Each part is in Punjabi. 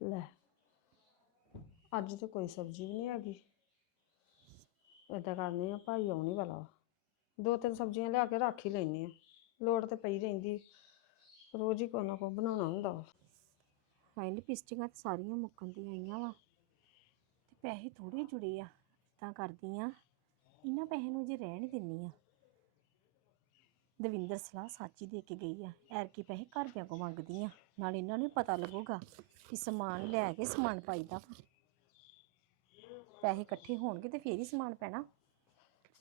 ਲੈ, ਅੱਜ ਤੇ ਕੋਈ ਸਬਜ਼ੀ ਵੀ ਨਹੀਂ ਹੈਗੀ। ਏਦਾਂ ਕਰਨੀ ਆ, ਭਾਈ ਆਉਣੀ ਵਾਲਾ ਵਾ। ਦੋ ਤਿੰਨ ਸਬਜ਼ੀਆਂ ਲਿਆ ਕੇ ਰੱਖ ਹੀ ਲੈਣੀ ਆ। ਲੋੜ ਤੇ ਪਈ ਰਹਿੰਦੀ, ਰੋਜ਼ ਹੀ ਕੋਈ ਨਾ ਕੋਈ ਬਣਾਉਣਾ ਹੁੰਦਾ ਵਾ। ਹਾਏ ਲਿਪਸਟਿਕਾਂ ਤਾਂ ਸਾਰੀਆਂ ਮੁੱਕਣ ਦੀਆਂ ਆਈਆਂ ਵਾ। ਤੇ ਪੈਸੇ ਥੋੜੇ ਜੁੜੇ ਆ ਤਾਂ ਕਰਦੀ ਆ। ਇਹਨਾਂ ਪੈਸੇ ਨੂੰ ਜੇ ਰਹਿਣ ਹੀ ਦਿੰਨੀ ਆ। ਦਵਿੰਦਰ ਸਲਾਹ ਸੱਚ ਦੇ ਕੇ ਗਈ ਆ। ਐਰਕੀ ਪੈਸੇ ਘਰਦਿਆਂ ਕੋ ਮੰਗਦੀ ਆ। ਨਾਲ ਇਹਨਾਂ ਨੂੰ ਵੀ ਪਤਾ ਲੱਗੂਗਾ ਕਿ ਸਮਾਨ ਲੈ ਕੇ ਸਮਾਨ ਪਾਈਦਾ ਵਾ। ਪੈਸੇ ਇਕੱਠੇ ਹੋਣਗੇ ਤੇ ਫੇਰ ਹੀ ਸਮਾਨ ਪੈਣਾ।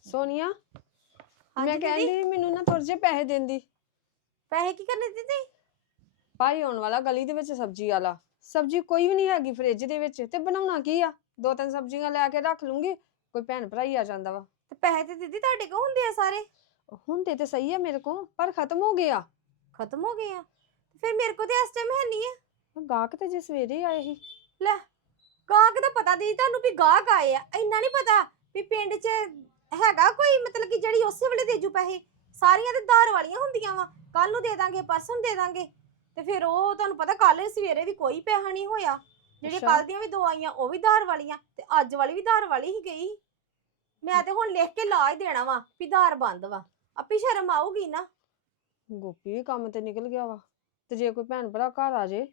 ਸੋਨੀਆ ਮੈਂ। ਕਹਿੰਦੀ ਮੈਨੂੰ ਨਾ ਥੋੜੇ ਜਿਹੇ ਪੈਸੇ ਦਿੰਦੀ ਪੈਸੇ ਕੀ ਕਰਨੇ ਦੀਦੀ? ਭਾਈ ਆਉਣ ਵਾਲਾ ਗਲੀ ਦੇ ਵਿੱਚ ਸਬਜ਼ੀ ਵਾਲਾ। ਸਬਜ਼ੀ ਕੋਈ ਵੀ ਨਹੀਂ ਹੈਗੀ ਫ੍ਰਿਜ ਦੇ ਵਿੱਚ ਤੇ ਬਣਾਉਣਾ ਕੀ ਆ? ਦੋ ਤਿੰਨ ਸਬਜ਼ੀਆਂ ਲੈ ਕੇ ਰੱਖ ਲੂੰਗੀ ਕੋਈ ਭੈਣ ਭਰਾ ਹੀ ਆ ਜਾਂਦਾ ਵਾ। ਤੇ ਪੈਸੇ ਤੇ ਦੀਦੀ ਤੁਹਾਡੇ ਕੋਲ ਹੁੰਦੇ ਆ ਸਾਰੇ? ਹੁੰਦੇ ਤੇ ਸਹੀ ਆ ਮੇਰੇ ਕੋਲ ਪਰ ਖਤਮ ਹੋ ਗਿਆ। ਖਤਮ ਹੋ ਗਏ ਆ ਫਿਰ ਮੇਰੇ ਕੋਲ ਤੇ ਇਸ ਟਾਈਮ ਹੈ ਨਹੀਂ ਆ। ਗਾਹਕ ਤੇ ਜੇ ਸਵੇਰੇ ਹੀ ਆਏ ਸੀ। ਲੈ ਗਾਹਕ ਦਾ ਪਤਾ ਦੀ ਤੁਹਾਨੂੰ ਵੀ ਗਾਹਕ ਆਏ ਆ ਇੰਨਾ ਨਹੀਂ ਪਤਾ ਵੀ ਪਿੰਡ 'ਚ ਹੈਗਾ ਕੋਈ ਮਤਲਬ ਕਿ ਜਿਹੜੀ ਉਸੇ ਵੇਲੇ ਦੇ ਜੂ ਪੈਸੇ ਸਾਰੀਆਂ ਤੇ ਧਾਰ ਵਾਲੀਆਂ ਹੁੰਦੀਆਂ ਵਾ ਕੱਲ ਨੂੰ ਦੇ ਦਾਂਗੇ ਪਰਸੋਂ ਨੂੰ ਦੇ ਦਾਂਗੇ। ਤੇ ਫਿਰ ਉਹ ਤੁਹਾਨੂੰ ਪਤਾ ਕੱਲ ਸਵੇਰੇ ਵੀ ਕੋਈ ਪੈਸਾ ਨਹੀਂ ਹੋਇਆ। ਜਿਹੜੀਆਂ ਅੱਛਾ। ਕੱਲ ਦੀਆਂ ਵੀ ਦੋ ਆਈਆਂ ਉਹ ਵੀ ਧਾਰ ਵਾਲੀਆਂ ਤੇ ਅੱਜ ਵਾਲੀ ਵੀ ਧਾਰ ਵਾਲੀ ਹੀ ਗਈ ਮੈਂ ਤੇ ਹੁਣ ਲਿਖ ਕੇ ਲਾ ਹੀ ਦੇਣਾ ਵਾ ਵੀ ਧਾਰ ਬੰਦ ਵਾ। ਆਪੀ ਸ਼ਰਮ ਆਊਗੀ ਨਾ। ਗੋਪੀ ਵੀ ਕੰਮ ਤੇ ਨਿਕਲ ਗਿਆ ਵਾ ਤੇ ਜੇ ਕੋਈ ਭੈਣ ਭਰਾ ਘਰ ਆ ਜੇ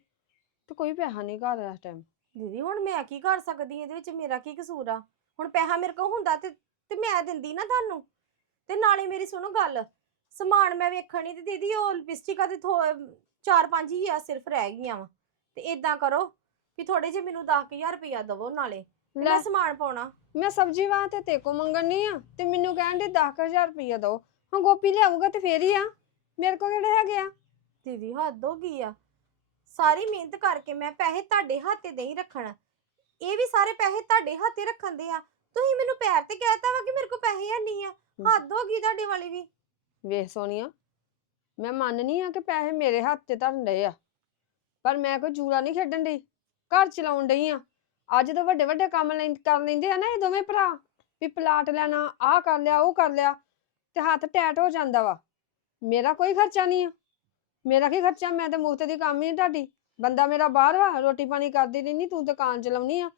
ਤੇ ਕੋਈ ਪੈਸਾ ਨਹੀਂ ਘਰ ਇਸ ਟਾਈਮ ਦੀਦੀ ਹੁਣ ਮੈਂ ਕੀ ਕਰ ਸਕਦੀ ਇਹਦੇ ਵਿੱਚ ਮੇਰਾ ਕੀ ਕਸੂਰ ਆ? ਹੁਣ ਪੈਸਾ ਮੇਰੇ ਕੋਲ ਹੁੰਦਾ ਤੇ ਤੇ ਮੈਂ ਦਿੰਦੀ ਨਾ ਤੁਹਾਨੂੰ। ਤੇ ਨਾਲੇ ਮੇਰੀ ਸੁਣੋ ਗੱਲ ਸਮਾਨ ਮੈਂ ਵੇਖਣੀ ਤੇ ਦੀਦੀ ਉਹ ਲਿਪਸਟਿਕਾਂ ਤੇ ਚਾਰ ਪੰਜ ਹੀ ਆ ਸਿਰਫ ਰਹਿ ਗਈਆਂ ਵਾ। ਤੇ ਇਦਾਂ ਕਰੋ ਵੀ ਥੋੜੇ ਜਿਹੇ ਮੈਨੂੰ 10000 ਰੁਪਇਆ ਦਵੋ ਨਾਲੇ ਤੇ ਮੈਂ ਸਮਾਨ ਪਾਉਣਾ। ਮੈਂ ਸਬਜ਼ੀ ਵਾਸਤੇ ਤੇ ਕੋ ਮੰਗਣੀ ਆ ਤੇ ਮੈਨੂੰ ਕਹਿਣ ਦੇ 10000 ਰੁਪਇਆ ਦੋ ਹਾਂ ਗੋਪੀ ਲਿਆਊਗਾ ਤੇ ਫੇਰ ਹੀ ਆ। ਮੇਰੇ ਕੋਲ ਕਿਹੜੇ ਹੈਗੇ ਆ? ਦੀਦੀ ਹੱਦ ਹੋ ਗਈ ਆ। ਸਾਰੀ ਮਿਹਨਤ ਕਰਕੇ ਮੈਂ ਪੈਸੇ ਤੁਹਾਡੇ ਹੱਥੇ ਨਹੀਂ ਰੱਖਣ। ਇਹ ਵੀ ਸਾਰੇ ਪੈਸੇ ਤੁਹਾਡੇ ਹੱਥੇ ਰੱਖਣ ਦੇ ਆ। ਤੁਸੀਂ ਮੈਨੂੰ ਪੈਰ ਤੇ ਕਹਿਤਾ ਵਾ ਕਿ ਮੇਰੇ ਕੋਲ ਪੈਸੇ ਹੈ ਨਹੀਂ ਆ। ਹੱਦ ਹੋ ਗਈ ਤੁਹਾਡੇ ਵਾਲੀ ਵੀ। ਵੇਖ ਸੋਨੀਆ ਮੈਂ ਮੰਨਨੀ ਆ ਕਿ ਪੈਸੇ ਮੇਰੇ ਹੱਥ ਤੇ ਧਰਨ ਡਏ ਆ। ਪਰ ਮੈਂ ਕੋਈ ਜੂੜਾ ਨਹੀਂ ਖੇਡਣ ਡਈ। ਘਰ ਚਲਾਉਣ ਡਈ ਆ। ਅੱਜ ਤਾਂ ਵੱਡੇ ਵੱਡੇ ਕੰਮ ਲੈਂ ਕਰ ਲੈਂਦੇ ਆ ਨਾ ਇਹ ਦੋਵੇਂ ਭਰਾ। ਵੀ ਪਲਾਟ ਲੈਣਾ ਆਹ ਕਰ ਲਿਆ ਉਹ ਕਰ ਲਿਆ। ਤੇ ਹੱਥ ਟੈਟ ਹੋ ਜਾਂਦਾ ਵਾ। ਮੇਰਾ ਕੋਈ ਖਰਚਾ ਨਹੀਂ ਆ। ਮੇਰਾ ਕੀ ਖਰਚਾ? ਮੈਂ ਤੇ ਮੁਫਤ ਦੀ ਕੰਮ ਹੀ ਤੁਹਾਡੀ। ਬੰਦਾ ਮੇਰਾ ਬਾਹਰ ਵਾ ਰੋਟੀ ਪਾਣੀ ਕਰਦੀ ਰਹਿੰਦੀ ਤੂੰ ਦੁਕਾਨ ਚਲਾਉਣੀ ਆ।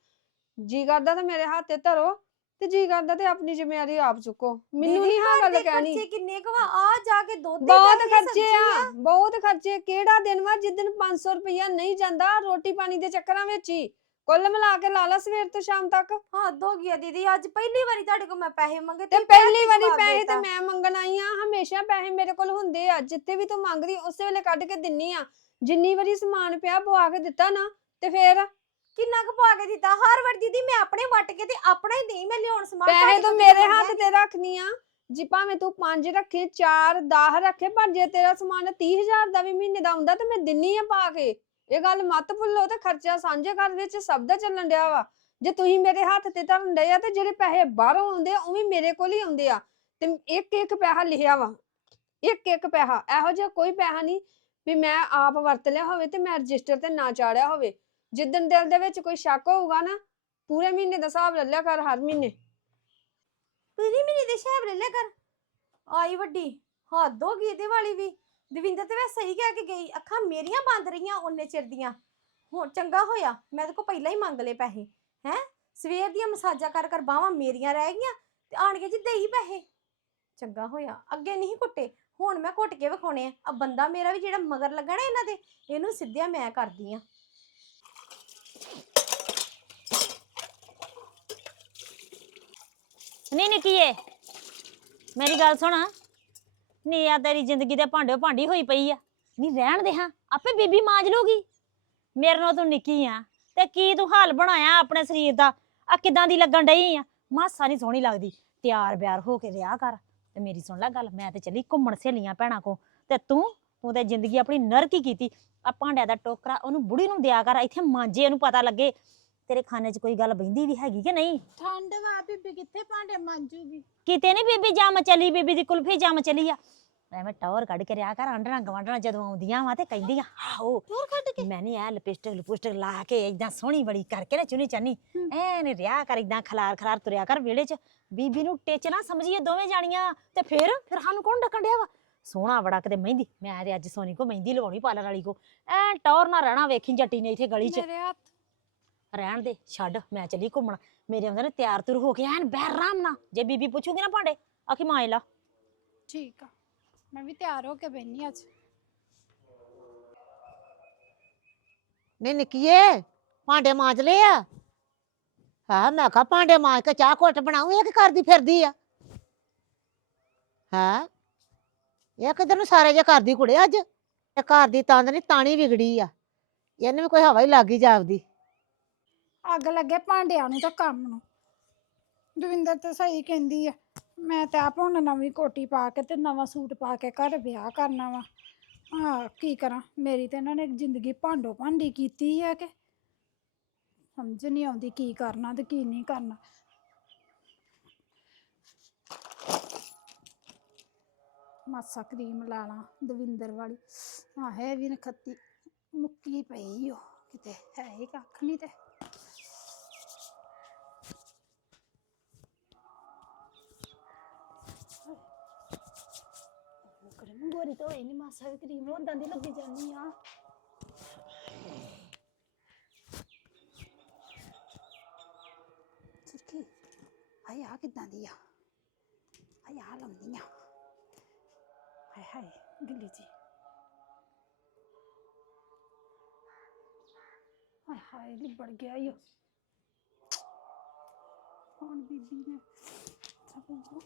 ਜੀ ਕਰਦਾ ਤਾਂ ਮੇਰੇ ਹੱਥ ਤੇ ਧਰੋ ਤੇ ਜੀ ਕਰਦਾ ਤੇ ਆਪਣੀ ਜ਼ਿੰਮੇਵਾਰੀ ਆਪ ਚੁੱਕੋ। ਮੈਨੂੰ ਨਹੀਂ ਹਾਂ ਗੱਲ ਕਹਿਣੀ ਖਰਚੇ ਕਿੰਨੇ ਕੁ ਵਾ? ਆ ਜਾ ਕੇ ਦੁੱਧ ਬਹੁਤ ਖਰਚੇ ਆ। ਬਹੁਤ ਖਰਚੇ। ਕਿਹੜਾ ਦਿਨ ਵਾ? ਜਿੱਦਨ 500 ਰੁਪਇਆ ਨਹੀਂ ਜਾਂਦਾ ਰੋਟੀ ਪਾਣੀ ਦੇ ਚੱਕਰਾਂ ਵਿੱਚ ਹੀ। ਕੁੱਲ ਮਿਲਾ ਕੇ ਲਾ ਲਾ ਸਵੇਰ ਤੋਂ ਸ਼ਾਮ ਤੱਕ। ਹੱਦ ਹੋ ਗਈ ਆ ਦੀਦੀ ਅੱਜ ਪਹਿਲੀ ਵਾਰੀ ਤੁਹਾਡੇ ਕੋਲ ਮੈਂ ਪੈਸੇ ਮੰਗੇ ਤੇ ਤੁਸੀਂ ਪਹਿਲੀ ਵਾਰੀ ਜਵਾਬ ਪੈਸੇ ਤੇ ਦੇਤਾ। ਮੈਂ ਮੰਗਣ ਆਈ ਆ ਹਮੇਸ਼ਾ ਪੈਸੇ ਮੇਰੇ ਕੋਲ ਹੁੰਦੇ ਆ ਜਿੱਥੇ ਵੀ ਤੂੰ ਮੰਗਦੀ ਉਸੇ ਵੇਲੇ ਕੱਢ ਕੇ ਦਿੰਨੀ ਆ। ਜਿੰਨੀ ਵਾਰੀ ਸਮਾਨ ਪਿਆ ਪਵਾ ਕੇ ਦਿੱਤਾ ਨਾ ਤੇ ਫੇਰ ਕਿੰਨਾ ਕੁ ਪਾ ਕੇ ਦਿੱਤਾ? ਹਰ ਵਾਰ ਦੀਦੀ ਮੈਂ ਆਪਣੇ ਵੱਟ ਕੇ ਤੇ ਆਪਣਾ ਹੀ ਨਹੀਂ ਮੈਂ ਲਿਆਉਣ ਸਮਾਨ ਪੈਸੇ ਤੁਹਾਡੇ ਤੂੰ ਕੋਲ ਮੇਰੇ ਮੰਗਿਆ ਹੱਥ ਤੇ ਰੱਖਨੀ ਆ। ਜੀ ਭਾਵੇਂ ਤੂੰ 5 ਰੱਖੇ 4 10 ਰੱਖੇ ਪਰ ਜੇ ਤੇਰਾ ਸਮਾਨ 30000 ਦਾ ਵੀ ਮਹੀਨੇ ਦਾ ਹੁੰਦਾ ਤੇ ਮੈਂ ਦਿੰਨੀ ਆ ਪਾ ਕੇ। ਇਹ ਗੱਲ ਮਤ ਭੁੱਲੋ ਤੇ ਖਰਚਾ ਸਾਂਝੇ ਘਰ ਵਿੱਚ ਸਭ ਦਾ ਚੱਲਣ ਡਿਆ ਵਾ। ਜੇ ਤੁਸੀਂ ਮੇਰੇ ਹੱਥ ਤੇ ਧਰਨ ਡਏ ਆ ਤੇ ਜਿਹੜੇ ਪੈਸੇ ਬਾਹਰੋਂ ਆਉਂਦੇ ਆ, ਉਹ ਵੀ ਮੇਰੇ ਕੋਲ ਹੀ ਆਉਂਦੇ ਆ। ਤੇ ਇੱਕ ਇੱਕ ਪੈਸਾ ਲਿਖਿਆ ਵਾ। ਇੱਕ ਇੱਕ ਪੈਸਾ, ਇਹੋ ਜਿਹਾ ਕੋਈ ਪੈਸਾ ਨਹੀਂ ਵੀ ਮੈਂ ਆਪ ਵਰਤ ਲਿਆ ਹੋਵੇ ਤੇ ਮੈਂ ਰਜਿਸਟਰ ਤੇ ਨਾ ਚਾੜਿਆ ਹੋਵੇ। ਜਿੱਦਨ ਦਿਲ ਦੇ ਵਿੱਚ ਕੋਈ ਸ਼ੱਕ ਹੋਊਗਾ ਨਾ, ਪੂਰੇ ਮਹੀਨੇ ਦਾ ਹਿਸਾਬ ਲੈ ਲਿਆ ਕਰ, ਹਰ ਮਹੀਨੇ। ਦੀਦੀ ਮੈਨੂੰ ਦੇ ਸ਼ਹਿਬ ਲੈ ਲਿਆ ਕਰ। ਆਈ ਵੱਡੀ, ਹੱਦ ਹੋ ਗਈ ਇਹਦੇ ਵਾਲੀ ਵੀ। ਦਵਿੰਦਰ ਤੇ ਵੈਸੇ ਸਹੀ ਕਹਿ ਕੇ ਗਈ, ਅੱਖਾਂ ਮੇਰੀਆਂ ਬੰਦ ਰਹੀਆਂ ਉਹਨੇ ਚਿਰ ਦੀਆਂ। ਹੁਣ ਚੰਗਾ ਹੋਇਆ, ਮੈਂ ਤੇ ਕੋ ਪਹਿਲਾਂ ਹੀ ਮੰਗ ਲਏ ਪੈਸੇ, ਹੈ? ਸਵੇਰ ਦੀਆਂ ਮਸਾਜਾ ਕਰ ਕਰ ਬਾਹਾਂ ਮੇਰੀਆਂ ਰਹਿ ਗਈਆਂ ਤੇ ਆਣ ਕੇ ਜੀ ਦੇਈ ਪੈਸੇ। ਚੰਗਾ ਹੋਇਆ, ਅੱਗੇ ਨਹੀਂ ਕੁੱਟੇ, ਹੁਣ ਮੈਂ ਘੁੱਟ ਕੇ ਵਿਖਾਉਣੇ ਆ। ਆ ਬੰਦਾ ਮੇਰਾ ਵੀ ਜਿਹੜਾ ਮਗਰ ਲੱਗਣਾ ਇਹਨਾਂ ਦੇ, ਇਹਨੂੰ ਸਿੱਧਿਆ ਮੈਂ ਕਰਦੀ ਆ। ਨਹੀਂ, ਨਿੱਕੀਏ, ਮੇਰੀ ਗੱਲ ਸੁਣਾ। ਨੀ ਆ ਤੇਰੀ ਜ਼ਿੰਦਗੀ ਦੇ ਭਾਂਡੇ ਭਾਂਡੀ ਹੋਈ ਪਈ ਆ। ਨੀ ਰਹਿਣ ਦੇ ਹਾਂ, ਆਪੇ ਬੀਬੀ ਮਾਂਜ ਲੂਗੀ। ਮੇਰੇ ਨਾਲ ਤੂੰ ਨਿੱਕੀ ਆ ਤੇ ਕੀ ਤੂੰ ਹਾਲ ਬਣਾਇਆ ਆਪਣੇ ਸਰੀਰ ਦਾ? ਆ ਕਿਦਾਂ ਦੀ ਲੱਗਣ ਡਈ ਆ? ਮਾਸਾ ਨਹੀਂ ਸੋਹਣੀ ਲੱਗਦੀ। ਤਿਆਰ ਬਿਆਰ ਹੋ ਕੇ ਰਿਹਾ ਕਰ ਤੇ ਮੇਰੀ ਸੁਣ ਲੈ ਗੱਲ, ਮੈਂ ਤੇ ਚੱਲੀ ਘੁੰਮਣ ਸਹੇਲੀਆਂ ਭੈਣਾਂ ਕੋ ਤੇ ਤੂੰ ਤੂੰ ਤੇ ਜ਼ਿੰਦਗੀ ਆਪਣੀ ਨਰਕ ਹੀ ਕੀਤੀ। ਆ ਭਾਂਡਿਆਂ ਦਾ ਟੋਕਰਾ ਉਹਨੂੰ ਬੁੜੀ ਨੂੰ ਦਿਆ ਕਰ, ਇੱਥੇ ਮਾਂਜੇ ਉਹਨੂੰ ਪਤਾ ਲੱਗੇ। ਤੇਰੇ ਖਾਨੇ 'ਚ ਕੋਈ ਗੱਲ ਬਹਿੰਦੀ ਵੀ ਹੈਗੀ ਕਿ ਨਹੀਂ? ਠੰਡ ਵਾ ਬੀਬੀ ਕਿੱਥੇ ਭਾਂਡੇ ਮਾਂਜੂਗੀ? ਕਿਤੇ ਨਹੀਂ ਬੀਬੀ ਜੰਮ ਚਲੀ ਬੀਬੀ ਦੀ ਕੁਲਫੀ ਜੰਮ ਚਲੀ ਆ। ਐਵੇਂ ਟੌਰ ਕੱਢ ਕੇ ਰਿਆ ਕਰ ਆਂਡਣਾ ਗਵਾਂਡਣਾ ਜਦੋਂ ਆਉਂਦੀਆਂ ਵਾ ਤੇ ਕਹਿੰਦੀਆਂ ਆਹੋ ਹੋਰ ਕੱਢ ਕੇ? ਮੈਂ ਨਹੀਂ ਐ ਲਿਪਸਟਿਕ ਲਿਪਸਟਿਕ ਲਾ ਕੇ ਏਦਾਂ ਸੋਹਣੀ ਬੜੀ ਕਰਕੇ ਨਾ ਚੁੰਨੀ ਚਾਨੀ ਹੂੰ। ਐ ਨੇ ਰਿਆ ਕਰ ਏਦਾਂ ਖਲਾਰ ਖਲਾਰ ਤੁਰਿਆ ਕਰ ਵਿਹੜੇ 'ਚ। ਬੀਬੀ ਨੂੰ ਟਿੱਚ ਨਾ ਸਮਝੀਏ ਦੋਵੇਂ ਜਾਣੀਆਂ ਤੇ ਫਿਰ ਫਿਰ ਸਾਨੂੰ ਕੌਣ ਡੱਕਣ ਡਿਆ ਵਾ? ਸੋਹਣਾ ਬੜਾ ਕਿਤੇ ਮਹਿੰਦੀ ਮੈਂ ਤੇ ਅੱਜ ਸੋਨੀ ਕੋ ਮਹਿੰਦੀ ਲਵਾਉਣੀ ਪਾਰਲਰ ਵਾਲੀ ਕੋ। ਐ ਟੌਰ ਨਾ ਰਹਿਣਾ ਵੇਖੀ ਜੱਟੀ ਨੇ ਇੱਥੇ ਗਲੀ 'ਚ। ਮੇਰੇ ਹੱਥ ਰਹਿਣ ਦੇ ਛੱਡ ਮੈਂ ਚੱਲੀ ਘੁੰਮਣ। ਮੇਰੇ ਆਉਂਦੇ ਨੇ ਤਿਆਰ ਤੁਰ ਹੋ ਕੇ ਐਨ ਬਹਿਰਾਮ ਨਾ ਜੇ ਬੀਬੀ ਪੁੱਛੂਗੀ ਨਾ ਭਾਂਡੇ ਆਖੀ ਮਾਂ ਲਾ। ਠੀਕ ਆ। ਮੈਂ ਵੀ ਤਿਆਰ ਹੋ ਕੇ ਬੈਣੀ ਅੱਜ। ਨਹੀਂ ਨਿੱਕੀਏ ਭਾਂਡੇ ਮਾਂਜ ਲਏ ਆ? ਹਾਂ ਮੈਂ ਕਿਹਾ ਭਾਂਡੇ ਮਾਂਜ ਕੇ ਚਾਹ ਘੁੱਟ ਬਣਾਉ ਇਹ ਕੀ ਕਰਦੀ ਫਿਰਦੀ ਆ? ਹਾਂ? ਇਹ ਕਿਧਰ ਨੂੰ ਸਾਰੇ ਜੇ ਕਰਦੀ ਕੁੜੇ ਅੱਜ? ਇਹ ਘਰ ਦੀ ਤੰਦ ਨਹੀਂ ਤਾਣੀ ਵਿਗੜੀ ਆ। ਇਹਨੂੰ ਵੀ ਕੋਈ ਹਵਾ ਹੀ ਲੱਗੀ ਜਾਪਦੀ। ਅੱਗ ਲੱਗੇ ਭਾਂਡਿਆਂ ਨੂੰ ਤੇ ਕੰਮ ਨੂੰ। ਦਵਿੰਦਰ ਤਾਂ ਸਹੀ ਕਹਿੰਦੀ ਆ, ਮੈਂ ਤਾਂ ਆਪ ਹੁਣ ਨਵੀਂ ਕੋਟੀ ਪਾ ਕੇ ਤੇ ਨਵਾਂ ਸੂਟ ਪਾ ਕੇ ਘਰ ਵਿਆਹ ਕਰਨਾ ਵਾ। ਹਾਂ ਕੀ ਕਰਾਂ? ਮੇਰੀ ਤੇ ਇਹਨਾਂ ਨੇ ਜ਼ਿੰਦਗੀ ਭਾਂਡੋ ਭਾਂਡੀ ਕੀਤੀ ਆ ਕਿ? ਸਮਝ ਨਹੀਂ ਆਉਂਦੀ ਕੀ ਕਰਨਾ ਤੇ ਕੀ ਨਹੀਂ ਕਰਨਾ। ਮਾਸਾ ਕਰੀਮ ਲਾ ਲਾਂ ਦਵਿੰਦਰ ਵਾਲੀ। ਆ ਹੈ ਵੀ ਨਖੱਤੀ ਮੁੱਕੀ ਪਈ ਓ, ਕਿਤੇ ਹੈ ਹੀ ਕੱਖ ਨਹੀਂ ਤੇ। ਗੋਰੀ ਤਾਂ ਹੋਈ ਨਹੀਂ ਮਾਸਾ ਵੀ ਕਰੀਮ ਉਦਾਂ ਦੀ ਲੱਗੀ ਜਾਂਦੀ ਆ। ਸੁਰਖੀ, ਹਾਏ ਆ ਕਿਦਾਂ ਦੀ ਆ? ਹਾਏ ਆ ਲੰਮੀ ਆ। ਹਾਏ ਹਾਏ, ਗਿੱਲੀ ਜੀ। ਹਾਏ ਹਾਏ, ਲਿਬੜ ਗਿਆ ਈ ਹੁਣ ਬੀਬੀ ਨੇ ਸਭ ਹਾਏ